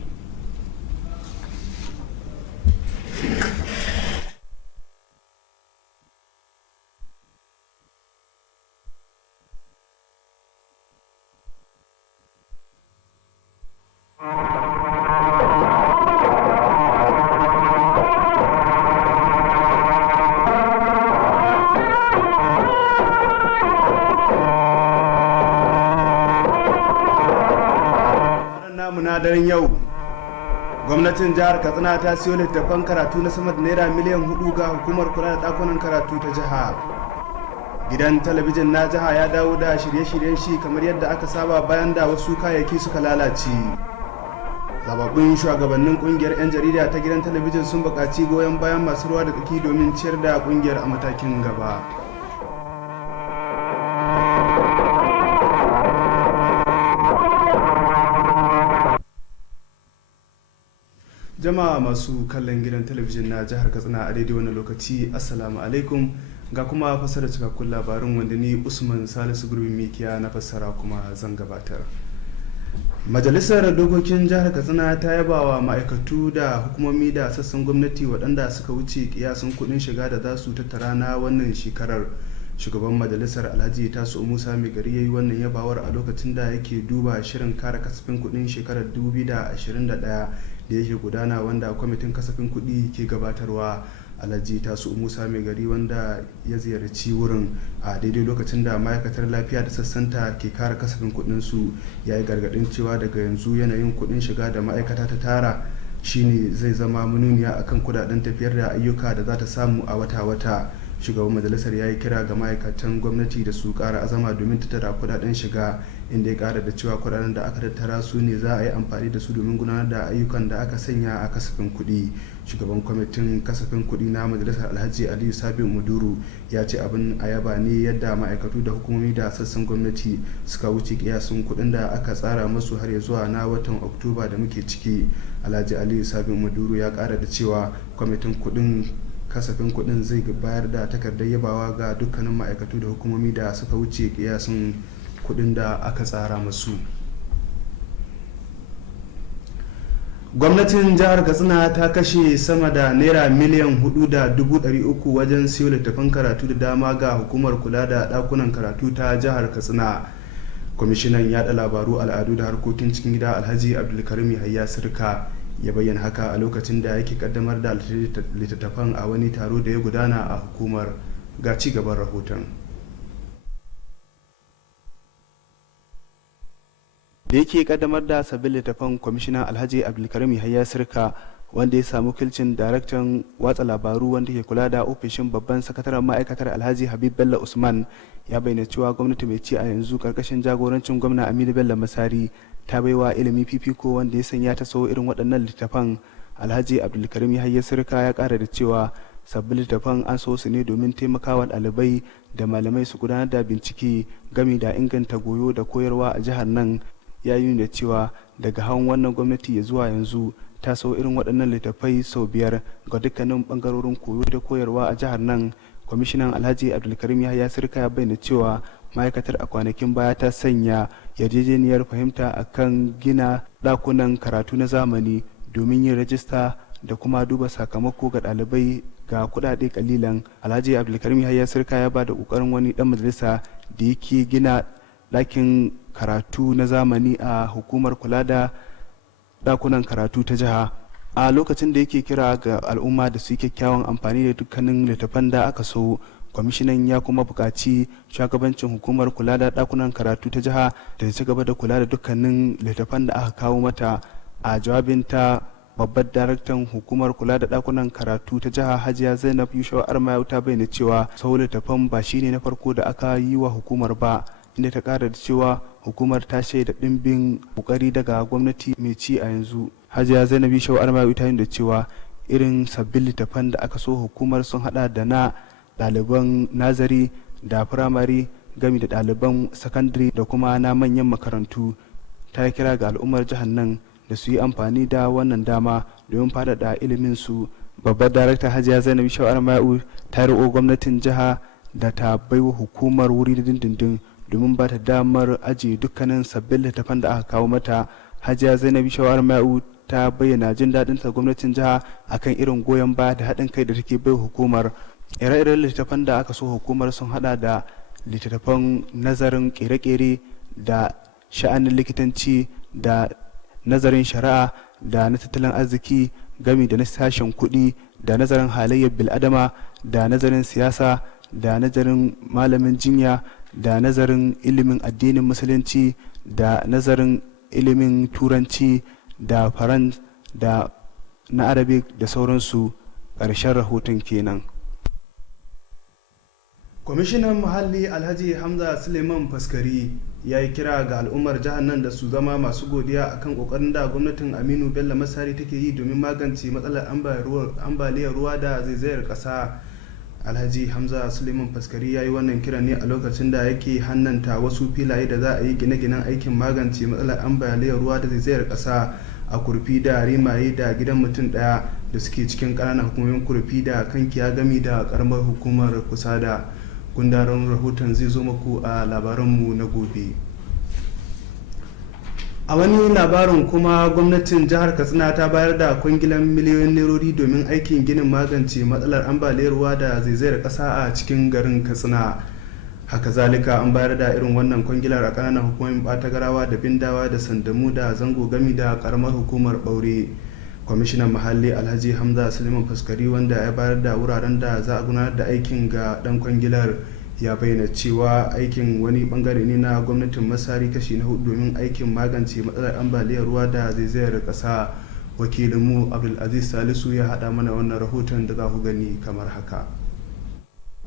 daren yau gwamnatin jihar Katsina ta siyo littattafan karatu na sama da naira miliyan 4 ga hukumar kula da dakunan karatu ta jiha. Gidan talabijin na jiha ya dawo da shirye-shiryen shi kamar yadda aka saba bayan da wasu kayayyaki suka lalace. Zababbun shugabannin kungiyar 'yan jarida ta gidan talabijin sun buƙaci goyon bayan masu ruwa da tsaki domin ciyar da kungiyar a matakin gaba. Jama'a masu kallon gidan talabijin na jihar Katsina a daidai wannan lokaci, assalamu alaikum, ga kuma fasara cikakkun labarin wanda ni Usman Salisu Gurbin Mikiya na fassara kuma zan gabatar. Majalisar Dokokin Jihar Katsina ta yaba wa ma'aikatu da hukumomi da sassan gwamnati waɗanda suka wuce kiyasin kuɗin shiga da za su tattara na wannan shekarar. Shugaban majalisar Alhaji Tasu Musa mai gari ya yi wannan yabawar a lokacin da yake duba shirin kare kasafin kuɗin shekarar 2021 da yake gudana, wanda kwamitin kasafin kuɗi ke gabatarwa. Alhaji Tasu Musa mai gari, wanda ya ziyarci wurin a daidai lokacin da ma'aikatar lafiya da sassanta ke kare kasafin kuɗin su, ya yi gargaɗin cewa daga yanzu yanayin kuɗin shiga da ma'aikata ta tara shine zai zama manuniya akan kudaden tafiyar da ayyuka da za ta samu a wata-wata. Shugaban majalisar ya yi kira ga ma'aikatan gwamnati da su kara azama domin tattara kudaden shiga, inda ya kara da cewa kudaden da aka tattara su ne za a yi amfani da su domin gudanar da ayyukan da aka sanya a kasafin kuɗi. Shugaban kwamitin kasafin kuɗi na majalisar Alhaji Aliyu Sabin Muduru ya ce abin ayaba ne yadda ma'aikatu da hukumomi da sassan gwamnati suka wuce kiyasin kuɗin da aka tsara masu har ya zuwa na watan Oktoba da muke ciki. Alhaji Aliyu Sabin Muduru ya kara da cewa kwamitin kasafin kudin zai bayar da takardar yabawa ga dukkanin ma'aikatu da hukumomi da suka wuce kiyasin kudin da aka tsara musu. Gwamnatin jihar Katsina ta kashe sama da naira miliyan 4,300 wajen siyo littattafan karatu da dama ga hukumar kula da dakunan karatu ta jihar Katsina. Kwamishinan yada labaru, al'adu da harkokin cikin gida Alhaji Abdulkarim Yahaya Sirka ya bayyana haka a lokacin da yake kaddamar da littattafan a wani taro da ya gudana a hukumar. Ga ci gaban rahoton. Da yake kaddamar da sabbin littattafan, kwamishinan Alhaji Abdulkarim Yahaya Sirka, wanda ya samu kilcin daraktan watsa labaru wanda ke kula da ofishin babban sakataren ma'aikatar Alhaji Habib Bello Usman, ya bayyana cewa gwamnati mai ci a yanzu karkashin jagorancin gwamna Aminu Bello Masari ta baiwa ilimi fifiko, wanda ya sanya ta so irin waɗannan littattafan. Alhaji Abdulkarim Yahaya Sirka ya ƙara da cewa sabbin littattafan an so su ne domin taimakawa ɗalibai da malamai su gudanar da bincike gami da inganta goyo da koyarwa a jihar nan. Ya yi da cewa daga hawan wannan gwamnati ya zuwa yanzu ta so irin waɗannan littattafai sau 5 ga dukkanin ɓangarorin koyo da koyarwa a jihar nan. Kwamishinan Alhaji Abdulkarim Yahaya Sirka ya bayyana cewa ma'aikatar a kwanakin baya ta sanya yarjejeniyar fahimta akan gina ɗakunan karatu na zamani domin yin rajista da kuma duba sakamako ga ɗalibai ga kuɗaɗe kalilan. Alhaji Abdulkarim Yahaya Sirka ya ba da ƙoƙarin wani ɗan majalisa da yake gina ɗakin karatu na zamani a hukumar kula da ɗakunan karatu ta jiha. A lokacin da yake kira ga al'umma da su yi kyakkyawan amfani da dukkanin littattafan da aka so, kwamishinan ya kuma buƙaci shugabancin hukumar kula da ɗakunan karatu ta jiha da ta gaba da kula da dukkanin littattafan da aka kawo mata. A jawabinta babbar daraktan hukumar kula da dakunan karatu ta jiha Hajiya Zainab Yushawa Armayau ta bayyana cewa sauya littafan ba shine na farko da aka yi wa hukumar ba, inda ta kara da cewa hukumar ta shaida dimbin kokari daga gwamnati mai ci a yanzu. Hajiya Zainab Yushawa Armayau ta da cewa irin sabbin littafan da aka so hukumar sun hada da na ɗaliban nazari da firamare gami da ɗaliban sakandare da kuma na manyan makarantu. Ta kira ga al'ummar jihar nan da su yi amfani da wannan dama domin faɗaɗa ilimin su. Babbar darakta Hajiya Zainab Yushawa Armayau ta roƙo gwamnatin jiha da ta baiwa hukumar wuri da dindindin domin ba ta damar ajiye dukkanin sabbin littafan da aka kawo mata. Hajiya Zainab Yushawa Armayau ta bayyana jin daɗin ta gwamnatin jiha akan irin goyon baya da haɗin kai da take bai hukumar. Ire-iren littattafan da aka so hukumar sun hada da littattafan nazarin kere-kere da sha'anin likitanci da nazarin shari'a da na tattalin arziki gami da na sashen kuɗi da nazarin halayyar bil'adama da nazarin siyasa da nazarin malamin jinya da nazarin ilimin addinin musulunci da nazarin ilimin turanci da faransa da na arabic da sauransu. Ƙarshen rahoton kenan. Kwamishinan muhalli Alhaji Hamza Suleiman Faskari ya yi kira ga al'ummar jihar nan da su zama masu godiya akan kokarin da gwamnatin Aminu Bello Masari take yi domin magance matsalar ambaliyar ruwa da zaizayar ƙasa. Alhaji Hamza Suleiman Faskari ya yi wannan kiran ne a lokacin da yake hannanta wasu filaye da za a yi gine-ginen aikin magance matsalar ambaliyar ruwa da zaizayar ƙasa a kurfi da rimaye da gidan mutum ɗaya da suke cikin ƙananan hukumomin kurfi da kankiya gami da ƙaramar hukumar kusa da. Gundarin rahoton zai zo muku a labaranmu na gobe. A wani labarin kuma gwamnatin jihar Katsina ta bayar da kwangilan miliyoyin nerori domin aikin ginin magance matsalar ambaliyar ruwa da zaizayar ƙasa a cikin garin Katsina. Haka zalika an bayar da irin wannan kwangilar a ƙananan hukumomin Batagarawa da Bindawa da Sandamu da Zango gami da ƙaramar hukumar Ɓaure. Kwamishinan muhalli Alhaji Hamza Suleiman Faskari wanda ya bayar da wuraren da za a gudanar da aikin ga dan kwangilar ya bayyana cewa aikin wani bangare ne na gwamnatin Masari kashi na 4 domin aikin magance matsalar ambaliyar ruwa da zaizayar ƙasa. Wakilinmu Abdulaziz Salisu ya haɗa mana wannan rahoton da za ku gani kamar haka.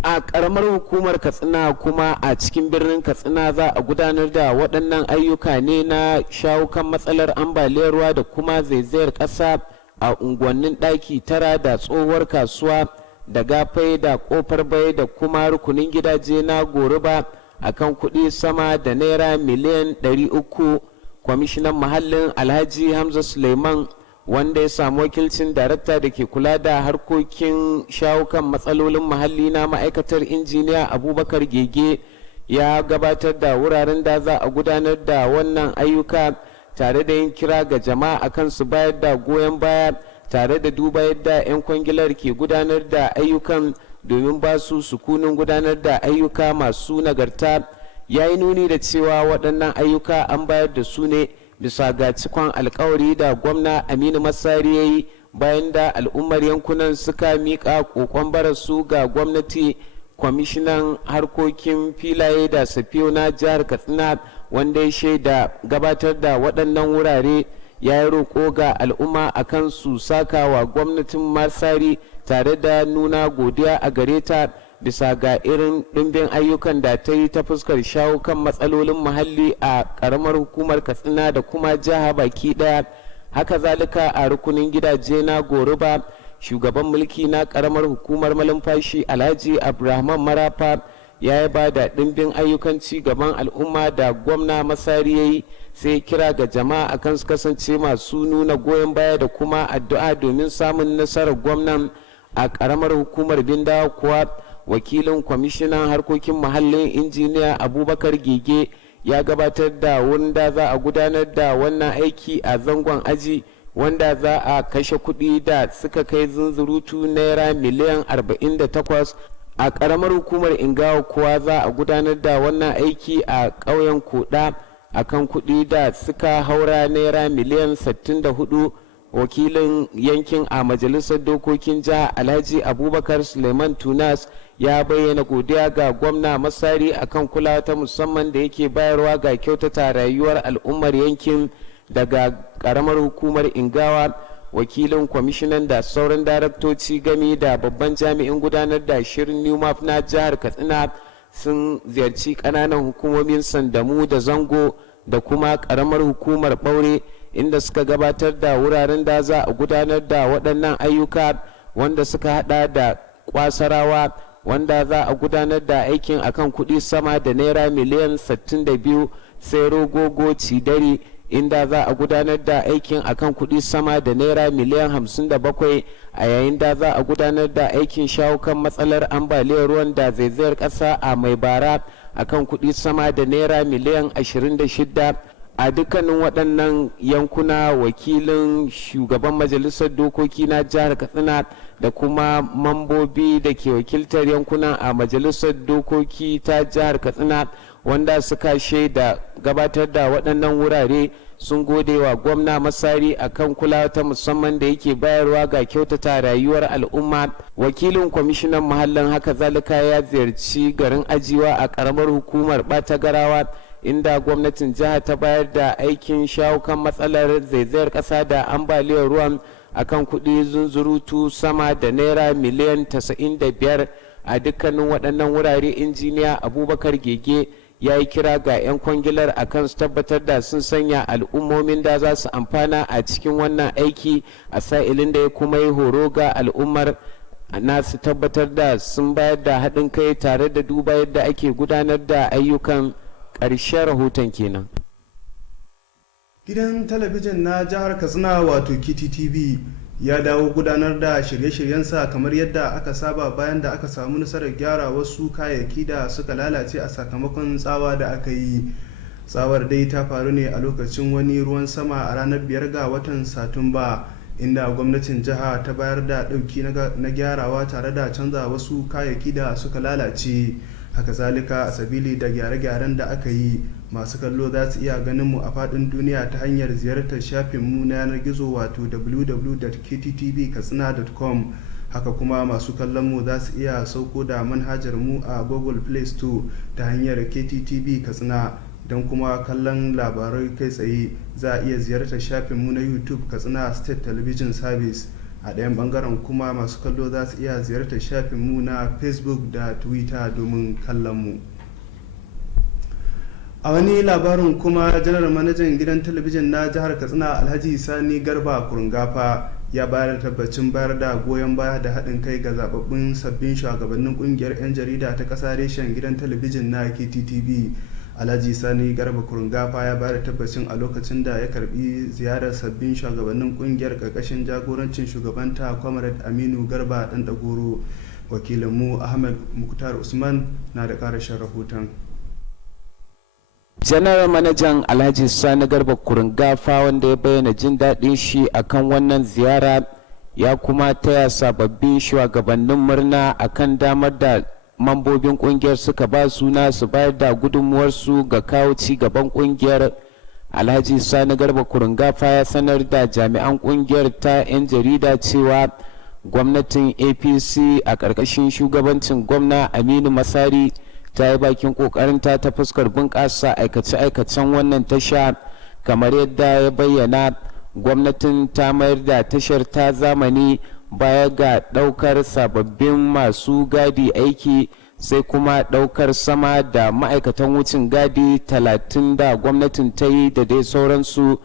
A ƙaramar hukumar Katsina kuma a cikin birnin Katsina za a gudanar da waɗannan ayyuka ne na shawo kan matsalar ambaliyar ruwa da kuma zaizayar ƙasa a unguwannin ɗaki 9 da tsohuwar kasuwa da gafai da ƙofar bai da kuma rukunin gidaje na goruba a kan kuɗi sama da naira miliyan 300. Kwamishinan muhallin Alhaji Hamza Suleiman wanda ya samu wakilcin darakta da ke kula da harkokin shawo kan matsalolin muhalli na ma'aikatar injiniya Abubakar Gege ya gabatar da wuraren da za a gudanar da wannan ayyuka tare da yin kira ga jama'a akan su bayar da goyon baya tare da duba yadda 'yan kwangilar ke gudanar da ayyukan domin ba su sukunin gudanar da ayyuka masu nagarta. Ya yi nuni da cewa waɗannan ayyuka an bayar da su ne bisa ga cikon alkawari da gwamna Aminu Masari ya yi bayan da al'ummar yankunan suka miƙa kokon bararsu ga gwamnati. Kwamishinan harkokin filaye da safiyo na jihar Katsina wanda ya shaida gabatar da waɗannan wurare ya yi roƙo ga al'umma akan su saka wa gwamnatin Masari tare da nuna godiya a gare ta bisa ga irin ɗimbin ayyukan da ta yi ta fuskar shawo kan matsalolin muhalli a ƙaramar hukumar Katsina da kuma jiha baki ɗaya. Haka zalika a rukunin gidaje na goruba shugaban mulki na ƙaramar hukumar malumfashi Alhaji Abrahman Marafa ya yi ba da ɗimbin ayyukan ci gaban al'umma da gwamna Masari ya yi, sai kira ga jama'a akan su kasance masu nuna goyon baya da kuma addu'a domin samun nasarar gwamnan. A ƙaramar hukumar Bindawa kuwa wakilin kwamishinan harkokin muhallin injiniya Abubakar Gege ya gabatar da wurin da za a gudanar da wannan aiki a zangon aji wanda za a kashe kuɗi da suka kai zunzurutu naira miliyan 48. A ƙaramar hukumar Ingawa kuwa za a gudanar da wannan aiki a ƙauyen Koda a kan kuɗi da suka haura naira miliyan 64. Wakilin yankin a majalisar dokokin jiha Alhaji Abubakar Suleiman Tunas ya bayyana godiya ga gwamna Masari akan kulawa ta musamman da yake bayarwa ga kyautata rayuwar al'ummar yankin daga karamar hukumar Ingawa. wakilin kwamishinan da sauran daraktoci game da babban jami'in gudanar da shirin newmap na jihar katsina sun ziyarci kananan hukumomin sandamu da zango da kuma karamar hukumar ɓaure inda suka gabatar da wuraren da za a gudanar da waɗannan ayyuka wanda suka hada da kwasarawa wanda za a gudanar da aikin akan kuɗi sama da naira miliyan 62, sai rogogo cidari inda za a gudanar da aikin akan kuɗi sama da naira miliyan 57, a yayin da za a gudanar da aikin shawo kan matsalar ambaliyar ruwan da zaizayar ƙasa a mai bara akan kuɗi sama da naira miliyan 26. a dukkanin waɗannan yankuna wakilin shugaban majalisar dokoki na jihar katsina da kuma mambobi da ke wakiltar yankuna a majalisar dokoki ta jihar katsina wanda suka shaida gabatar da waɗannan wurare sun gode wa gwamna Masari akan kulawa ta musamman da yake bayarwa ga kyautata rayuwar al'umma. Wakilin kwamishinan muhallin haka zalika ya ziyarci garin Ajiwa a karamar hukumar Batagarawa inda gwamnatin jiha ta bayar da aikin shawo kan matsalar zaizayar kasa da ambaliyar ruwan akan kuɗi zunzurutu sama da naira miliyan 95 a dukkanin waɗannan wurare. Injiniya Abubakar Gege ya yi kira ga 'yan kwangilar akan su tabbatar da sun sanya al'ummomin da za su amfana a cikin wannan aiki a sa'ilin da ya kuma yi horo ga al'ummar na su tabbatar da sun bayar da haɗin kai tare da duba yadda ake gudanar da ayyukan. Ƙarshen rahoton kenan. Gidan talabijin na jihar Katsina wato KTTV ya dawo gudanar da shirye-shiryensa kamar yadda aka saba bayan da aka samu nasarar gyara wasu kayayyaki da suka lalace a sakamakon tsawa da aka yi. Tsawar dai ta faru ne a lokacin wani ruwan sama a ranar 5 ga watan Satumba, inda gwamnatin jiha ta bayar da ɗauki na gyarawa tare da canza wasu kayayyaki da suka lalace. Haka zalika a sabili da gyare-gyaren da aka yi, masu kallo za su iya ganin mu a faɗin duniya ta hanyar ziyartar shafin mu na yanar gizo wato www.kttvkatsina.com. haka kuma masu kallon mu za su iya sauko da manhajar mu a Google Play Store ta hanyar KTTV Katsina. Don kuma kallon labarai kai tsaye za a iya ziyartar shafin mu na YouTube Katsina State Television Service. A ɗayan bangaren kuma masu kallo za su iya ziyartar shafin mu na Facebook da Twitter domin kallon mu. A wani labarin kuma janar manajan gidan talabijin na jihar Katsina Alhaji Sani Garba Kurungafa ya bayar da tabbacin bayar da goyon baya da haɗin kai ga zababbun sabbin shugabannin kungiyar 'yan jarida ta ƙasa reshen gidan talabijin na KTTV. Alhaji Sani Garba Kurungafa ya bayar da tabbacin a lokacin da ya karbi ziyarar sabbin shugabannin kungiyar karkashin jagorancin shugabanta Comrade Aminu Garba Dan Dagoro. Wakilinmu Ahmed Muktar Usman na da karashin rahoton. Janar manajan Alhaji Sani Garba Kurungafa wanda ya bayyana jin daɗin shi akan wannan ziyara ya kuma taya sababbin shugabannin murna akan damar da mambobin kungiyar suka ba suna su bayar da gudunmuwarsu ga kawo ci gaban kungiyar. Alhaji Sani Garba Kurungafa ya sanar da jami'an kungiyar ta 'yan jarida cewa gwamnatin APC a ƙarƙashin shugabancin gwamna Aminu Masari ta yi bakin ƙoƙarinta ta fuskar bunƙasa aikace-aikacen wannan tasha. Kamar yadda ya bayyana, gwamnatin ta mayar da tashar ta zamani baya ga ɗaukar sababbin masu gadi aiki, sai kuma ɗaukar sama da ma'aikatan wucin gadi 30 da gwamnatin ta yi da dai sauransu.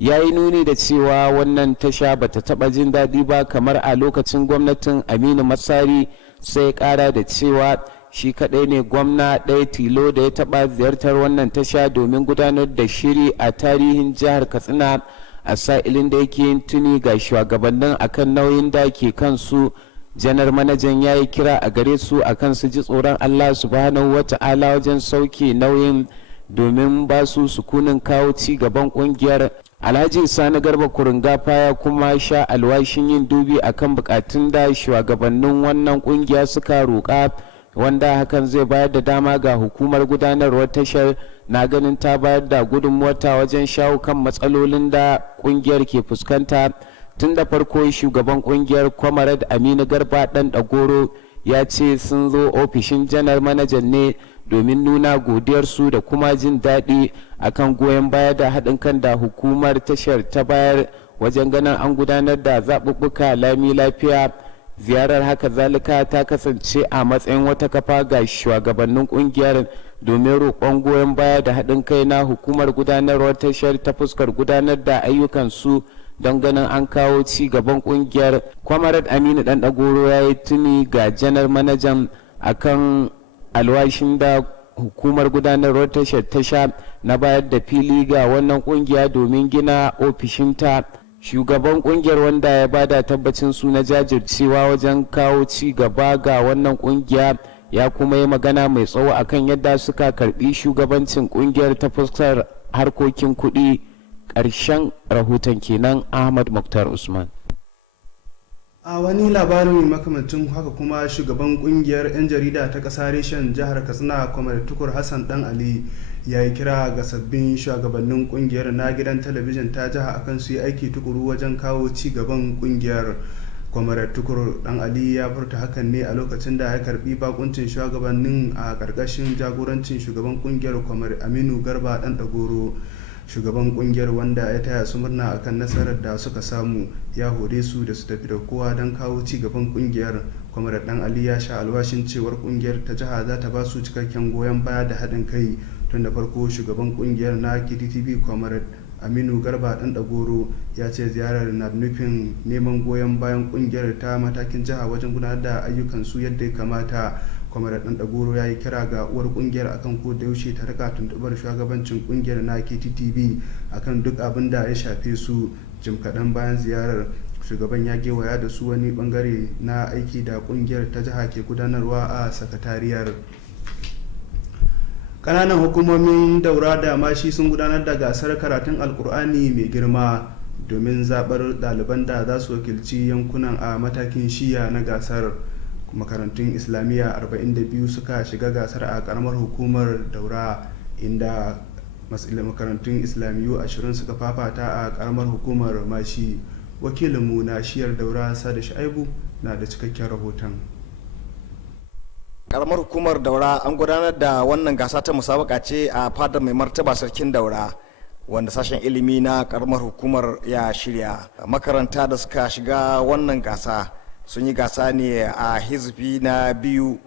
Ya yi nuni da cewa wannan tasha bata taɓa jin daɗi ba kamar a lokacin gwamnatin Aminu Masari, sai ƙara da cewa shi kaɗai ne gwamna ɗaya tilo da ya taɓa ziyartar wannan tasha domin gudanar da shiri a tarihin jihar Katsina a sa'ilin da yake yin tuni ga shugabannin akan nauyin da ke kansu. Janar manajan ya yi kira a gare su akan su ji tsoron Allah subhanahu wata'ala wajen sauke nauyin domin ba su sukunin kawo ci gaban kungiyar. Alhaji Sani Garba Kurungafa ya kuma sha alwashin yin dubi akan bukatun da shugabannin wannan kungiya suka roƙa, wanda hakan zai bayar da dama ga hukumar gudanarwar tashar na ganin ta bayar da gudunmuwarta wajen shawo kan matsalolin da kungiyar ke fuskanta. Tun da farko shugaban kungiyar Comrade Aminu Garba Dan Dagoro ya ce sun zo ofishin janar manajan ne domin nuna godiyarsu da kuma jin daɗi akan goyon baya da haɗin kan da hukumar tashar ta bayar wajen ganin an gudanar da zaɓuɓɓuka lami lafiya. Ziyarar haka zalika ta kasance a matsayin wata kafa ga shugabannin kungiyar domin roƙon goyon baya da haɗin kai na hukumar gudanarwar tashar ta fuskar gudanar da ayyukansu don ganin an kawo ci gaban kungiyar. Kwamarat Aminu Ɗanɗagoro ya yi tuni ga janar manajan akan alwashin da hukumar gudanarwar tashar tasha na bayar da fili ga wannan kungiya domin gina ofishinta. Shugaban kungiyar wanda ya bada tabbacin su na jajircewa wajen kawo ci gaba ga wannan kungiya ya kuma yi magana mai tsawo akan yadda suka karbi shugabancin kungiyar ta fuskar harkokin kuɗi. Ƙarshen rahoton kenan. Ahmad Muktar Usman. A wani labarin makamancin haka kuma shugaban kungiyar 'yan jarida ta ƙasa reshen jihar Katsina Kwamar Tukur Hassan Dan Ali ya yi kira ga sabbin shugabannin kungiyar na gidan talabijin ta jiha akan su yi aiki tukuru wajen kawo ci gaban kungiyar. Kwamar Tukur Dan Ali ya furta hakan ne a lokacin da ya karbi bakuncin shugabannin a ƙarƙashin jagorancin shugaban kungiyar Kwamar Aminu Garba Ɗanɗagoro. Shugaban kungiyar wanda ya taya su murna akan nasarar da suka samu ya hore su da su tafi da kowa don kawo ci gaban kungiyar. Kwamar Dan Ali ya sha alwashin cewar kungiyar ta jiha za ta ba su cikakken goyon baya da haɗin kai. Tun da farko shugaban kungiyar na KTTV Kwamar Aminu Garba Ɗanɗagoro ya ce ziyarar na nufin neman goyon bayan kungiyar ta matakin jiha wajen gudanar da ayyukansu yadda ya kamata. Kwamar Ɗanɗagoro ya yi kira ga uwar kungiyar akan ko da yaushe ta rika tuntubar shugabancin kungiyar na KTTV akan duk abin da ya shafe su. Jim kaɗan bayan ziyarar shugaban ya gewaya da su wani bangare na aiki da kungiyar ta jiha ke gudanarwa a sakatariyar. Kananan hukumomin Daura da Mashi sun gudanar da gasar karatun Alkur'ani mai girma domin zaɓar ɗaliban da za su wakilci yankunan a matakin shiya na gasar. Makarantun Islamiyya 42 suka shiga gasar a karamar hukumar Daura, inda makarantun Islamiyyu 20 suka fafata a karamar hukumar Mashi. Wakilinmu na shiyar Daura Sada Shaibu na da cikakken rahoton. Karamar hukumar Daura an gudanar da wannan gasa ta musabaka ce a fadar mai martaba sarkin Daura, wanda sashen ilimi na karamar hukumar ya shirya. Makaranta da suka shiga wannan gasa sun yi gasa ne a hizbi na 2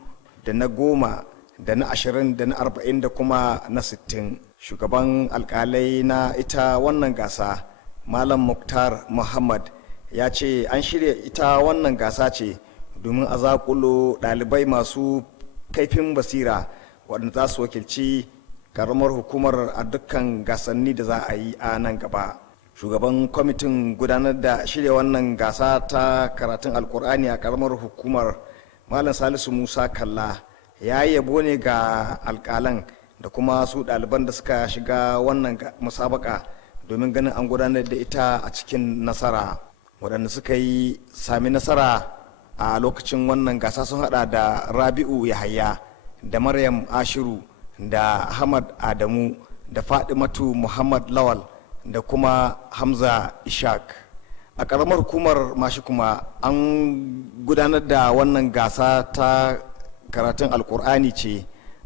da na 10 da na 20 da na 40 da kuma na 60. Shugaban alkalai na ita wannan gasa Malam Muktar Muhammad ya ce an shirya ita wannan gasa ce domin a zakulo ɗalibai masu kaifin basira waɗanda za su wakilci karamar hukumar a dukkan gasanni da za a yi a nan gaba. Shugaban kwamitin gudanar da shirya wannan gasa ta karatun alkur'ani a karamar hukumar Malam Salisu Musa Kalla ya yabo ne ga alkalan da kuma su ɗaliban da suka shiga wannan musabaka domin ganin an gudanar da ita a cikin nasara. Waɗanda suka yi sami nasara a lokacin wannan gasa sun hada da Rabi'u Yahaya da Maryam Ashiru da Ahmad Adamu da Fadimatu Muhammad Lawal da kuma Hamza Ishaq. A karamar hukumar Mashi kuma an gudanar da wannan gasa ta karatun alkur'ani ce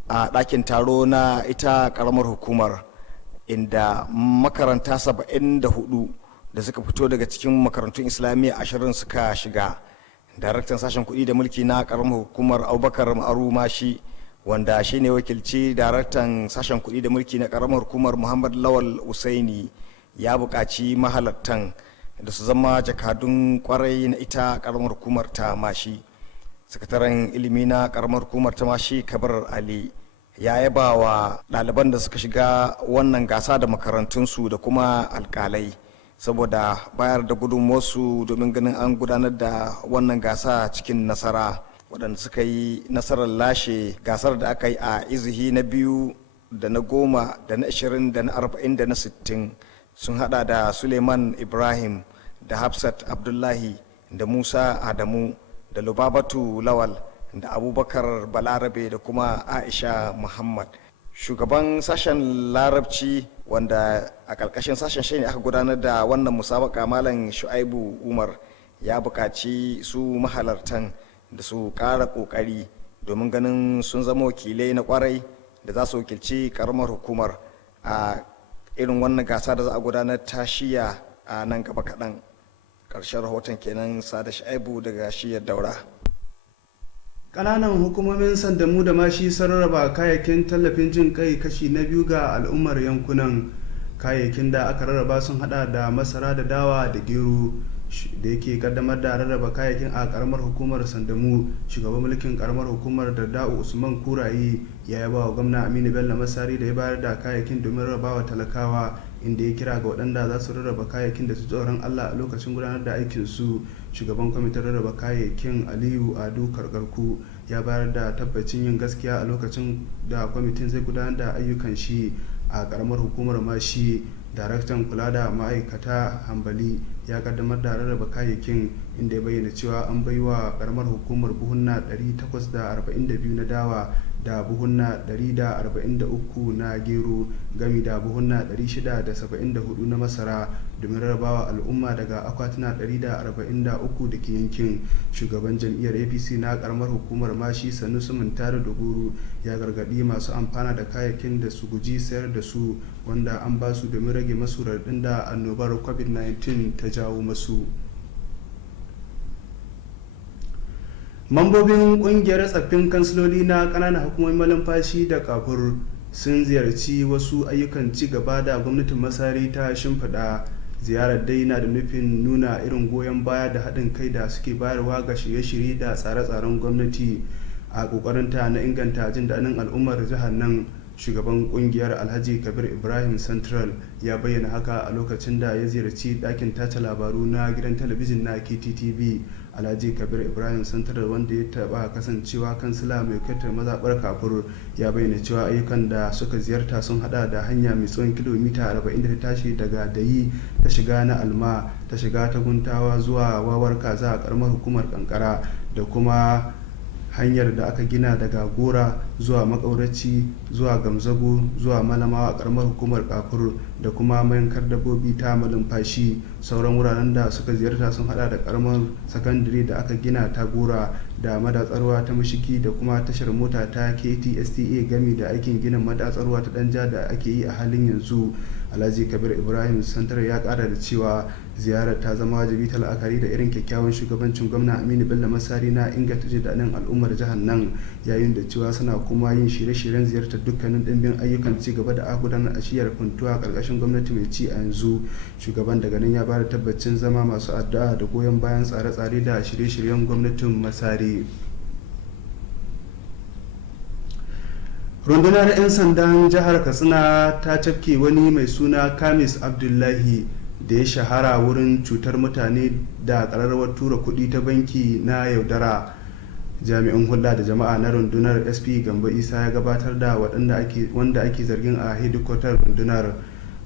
a ɗakin taro na ita karamar hukumar, inda makaranta 74 da suka fito daga cikin makarantun islamiyya 20 suka shiga. Daraktan sashen kuɗi da mulki na karamar hukumar Abubakar Ma'aru Mashi, wanda shine wakilci daraktan sashen kuɗi da mulki na karamar hukumar Muhammad Lawal Usaini, ya buƙaci mahalartan da su zama jakadun kwarai na ita karamar hukumar ta Mashi. Sakataren ilimi na karamar hukumar ta Mashi Kabar Ali ya yaba wa ɗaliban da suka shiga wannan gasa da makarantunsu da kuma alƙalai saboda bayar da gudunmuwarsu domin ganin an gudanar da wannan gasa cikin nasara. Waɗanda suka yi nasarar lashe gasar da aka yi a izihi na 2 da na 10 da na 20 da na 40 da na 60 sun hada da Suleiman Ibrahim da Hafsat Abdullahi da Musa Adamu da Lubabatu Lawal da Abubakar Balarabe da kuma Aisha Muhammad. Shugaban sashen larabci wanda a ƙarƙashin sashen shi ne aka gudanar da wannan musabaka Malam Shu'aibu Umar ya buƙaci su mahalartan da su ƙara ƙoƙari domin ganin sun zama wakilai na ƙwarai da za su wakilci ƙaramar hukumar a irin wannan gasa da za a gudanar ta shiya a nan gaba kaɗan. Ƙarshen rahoton kenan, Sada Shaibu daga shiyar Daura. Ƙananan hukumomin Sandamu da Mashi sun rarraba kayayyakin tallafin jin kai kashi na biyu ga al'ummar yankunan. Kayayyakin da aka rarraba sun hada da masara da dawa da gero. Da yake kaddamar da rarraba kayayyakin a karamar hukumar Sandamu, shugaban mulkin karamar hukumar da Da'u Usman Kurayi ya yaba wa gwamna Aminu Bello Masari da ya bayar da kayayyakin domin rarrabawa talakawa, inda ya kira ga waɗanda za su rarraba kayayyakin da su tsoron Allah a lokacin gudanar da aikin su. Shugaban kwamitin rarraba kayayyakin Aliyu Ado Karkarku ya bayar da tabbacin yin gaskiya a lokacin da kwamitin zai gudanar da ayyukan shi a karamar hukumar Mashi. Daraktan kula da ma'aikata Hambali ya kaddamar da rarraba kayayyakin, inda ya bayyana cewa an baiwa karamar hukumar buhunna 842 na dawa da buhunna 143 na gero gami da buhunna 674 na masara domin rarrabawa al'umma daga akwatuna 143 da ke yankin. Shugaban jam'iyyar APC na karamar hukumar Mashi Sanusi Muntari Dogoro ya gargadi masu amfana da kayayyakin da su guji sayar da su, wanda an ba su domin rage masu raɗin da annobar COVID-19 ta jawo masu. Mambobin kungiyar tsaffin kansiloli na ƙananan hukumomin malumfashi da kafur sun ziyarci wasu ayyukan ci gaba da gwamnatin Masari ta shimfiɗa. Ziyarar dai na da nufin nuna irin goyon baya da haɗin kai da suke bayarwa ga shirye-shirye da tsare-tsaren gwamnati a ƙoƙarinta na inganta jin daɗin al'ummar jihar nan. Shugaban kungiyar Alhaji Kabir Ibrahim Central ya bayyana haka a lokacin da ya ziyarci ɗakin tace labaru na gidan talabijin na KTTV. Alhaji Kabir Ibrahim Central, wanda ya taɓa kasancewa kansila mai kyautar mazaɓar kafur, ya bayyana cewa ayyukan da suka ziyarta sun hada da hanya mai tsawon kilomita 40 da ta tashi daga Dayi ta shiga na Alma ta shiga ta Guntawa zuwa Wawar Kaza a karamar hukumar Kankara, da kuma hanyar da aka gina daga Gora zuwa Makauraci zuwa Gamzago zuwa Malamawa a karamar hukumar Kafur, da kuma mayankar dabbobi ta Malumfashi. Sauran wuraren da suka ziyarta sun hada da karamar sakandare da aka gina ta Gora, da madatsarwa ta Mashiki, da kuma tashar mota ta KTSTA gami da aikin ginin madatsarwa ta Danja da ake yi a halin yanzu. Alhaji Kabir Ibrahim Santar ya kara da cewa ziyarar ta zama wajibi ta la'akari da irin kyakkyawan shugabancin gwamna Aminu Bello Masari na inganta jin daɗin al'ummar jihar nan, yayin da cewa suna kuma yin shirye-shiryen ziyartar dukkanin ɗimbin ayyukan ci gaba da aka gudanar a shiyar Funtuwa ƙarƙashin gwamnati mai ci a yanzu. Shugaban daga nan ya bada tabbacin zama masu addu'a da goyon bayan tsare-tsare da shirye-shiryen gwamnatin Masari. Rundunar 'yan sandan jihar Katsina ta cafke wani mai suna Kamis Abdullahi da ya shahara wurin cutar mutane da ƙararrawar tura kuɗi ta banki na yaudara. Jami'in hulɗa da jama'a na rundunar SP Gambo Isa ya gabatar da wanda ake zargin a hedikwatar rundunar.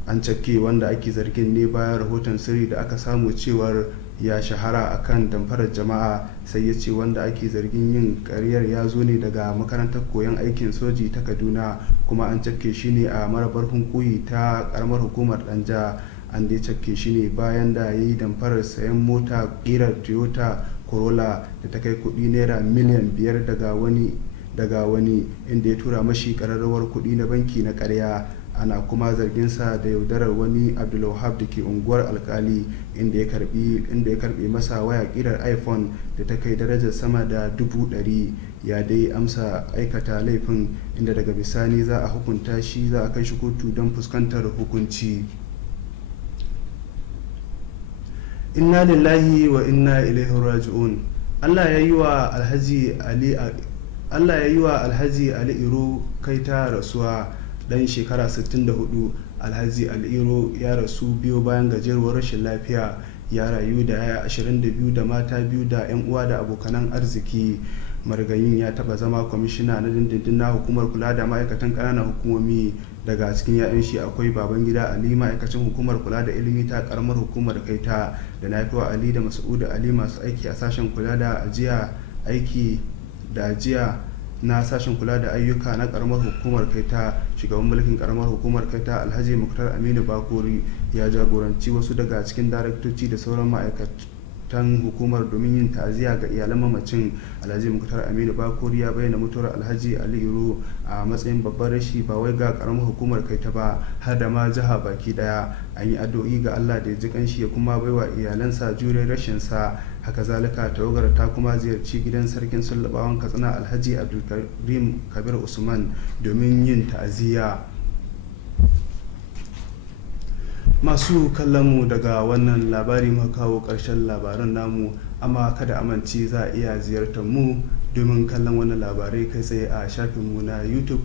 An cafke wanda ake zargin ne bayan rahoton sirri da aka samu cewar ya shahara akan damfarar jama'a, sai ya ce wanda ake zargin yin karyar ya zo ne daga makarantar koyon aikin soji ta Kaduna, kuma an cafke shi ne a marabar hunkuyi ta karamar hukumar Danja. An dai cafke shi ne bayan da ya yi damfarar sayan mota ƙirar Toyota Corolla da ta kai kuɗi naira miliyan 5 daga wani inda ya tura mashi ƙararrawar kuɗi na banki na ƙarya. Ana kuma zarginsa da yaudarar wani Abdulwahab da ke unguwar Alkali, inda ya karbe masa waya kirar iPhone da ta kai darajar sama da 100,000. Ya dai amsa aikata laifin, inda daga bisani za a hukunta shi, za a kai shi kotu don fuskantar hukunci. Inna lillahi wa inna ilaihi raji'un. Allah ya yi wa Alhaji Ali Iro Kaita rasuwa. Dan shekara 64, Alhaji Al'iro ya rasu biyo bayan gajeruwar rashin lafiya. Ya rayu da yaya 22 da mata biyu da 'yan uwa da abokanan arziki. Marigayin ya taba zama kwamishina na dindindin na hukumar kula da ma'aikatan ƙananan hukumomi. Daga cikin 'ya'yan shi akwai Babangida Ali, ma'aikacin hukumar kula da ilimi ta karamar hukumar Kaita, da Nafiwa Ali da Mas'udu Ali, masu aiki a sashen kula da ajiya na sashen kula da ayyuka na karamar hukumar Kaita. Shugaban mulkin karamar hukumar Kaita Alhaji Muktar Aminu Bakori ya jagoranci wasu daga cikin daraktoci da sauran ma'aikata ma'aikatan hukumar domin yin ta'aziyya ga iyalan mamacin. Alhaji Muktar Aminu Bakori ya bayyana mutuwar Alhaji Ali Iro a matsayin babban rashi ba wai ga karamar hukumar Kaita ba har da ma jiha baki daya. An yi addu'o'i ga Allah da ya ji kanshi ya kuma baiwa iyalansa jure rashin sa. Haka zalika tawagar ta kuma ziyarci gidan sarkin Sullabawan Katsina Alhaji Abdulkarim Kabir Usman domin yin ta'aziyya. Masu kallon mu daga wannan labari muka kawo ƙarshen labaran namu, amma kada amince za a iya ziyartar mu domin kallon wannan labarai kai tsaye a shafinmu na YouTube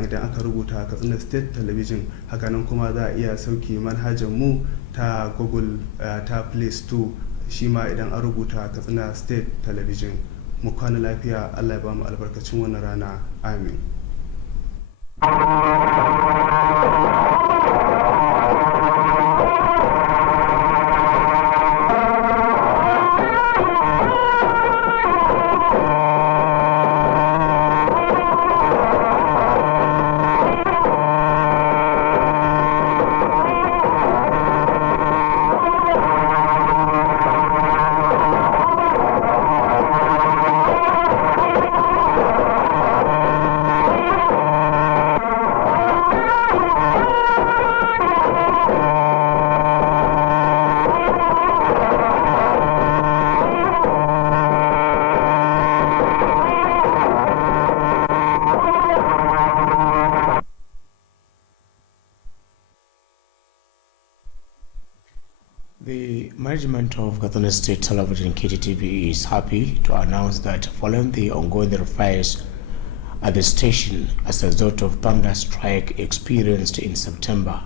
idan aka rubuta Katsina State Television. Hakanan kuma za a iya sauke manhajar mu ta Google ta Play Store shi ma idan an rubuta Katsina State Television. Mu kwana lafiya, Allah ya ba mu albarkacin wannan rana, amin. The management of Katsina State Television KTTV is happy to announce that following the ongoing repairs at the station as a result of thunder strike experienced in September,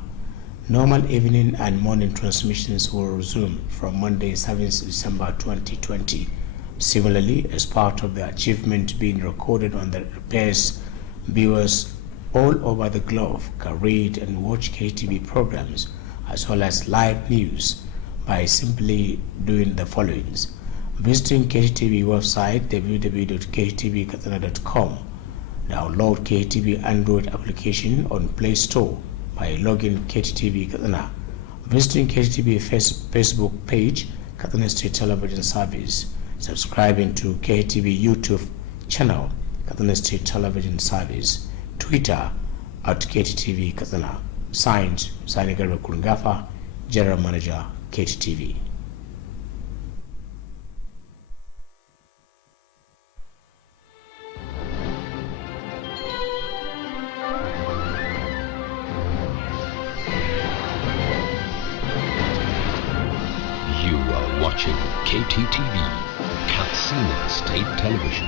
normal evening and morning transmissions will resume from Monday 7th December 2020. Similarly, as part of the achievement being recorded on the repairs, viewers all over the globe can read and watch KTV programs as well as live news by simply doing the following: visiting KTTV website www.ktvkatsina.com, download KTTV Android application on Play Store by logging KTTV Katsina, visiting KTTV Facebook page Katsina State Television Service, subscribing to KTTV YouTube channel Katsina State Television Service, Twitter @KTTV Katsina. Signed, Sanigar Kurungafa, General Manager, KTTV. You are watching KTTV, Katsina State Television.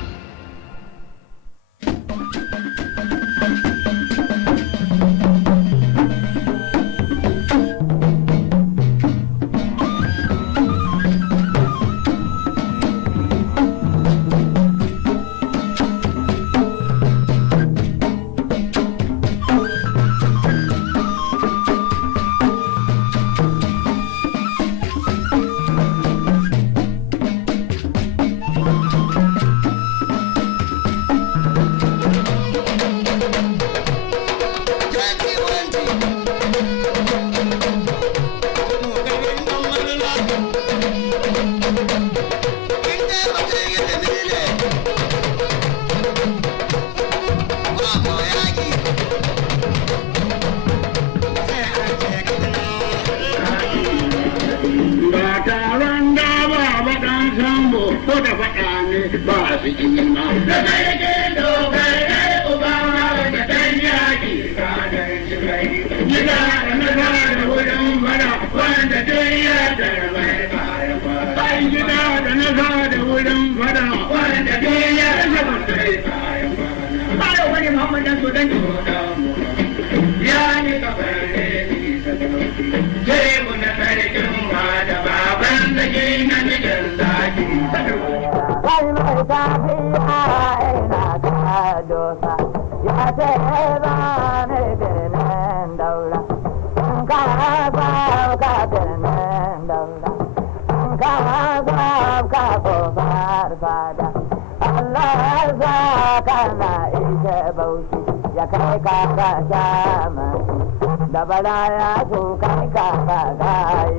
da bala ya so kai ka ga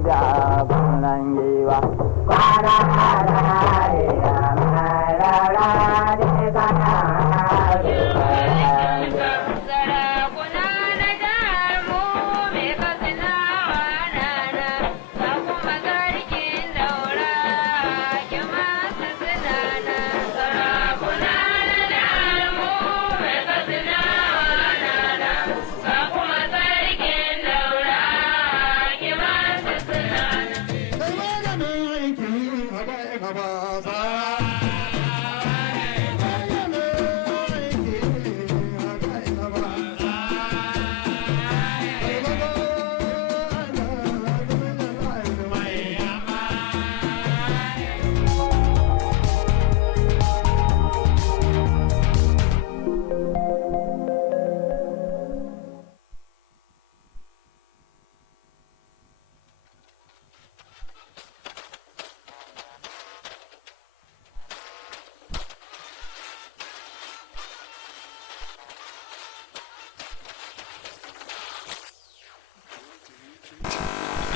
da kunan giwa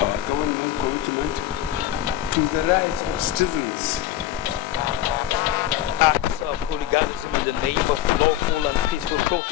Our government commitment to the rights of citizens. Acts of hooliganism in the name of lawful and peaceful protest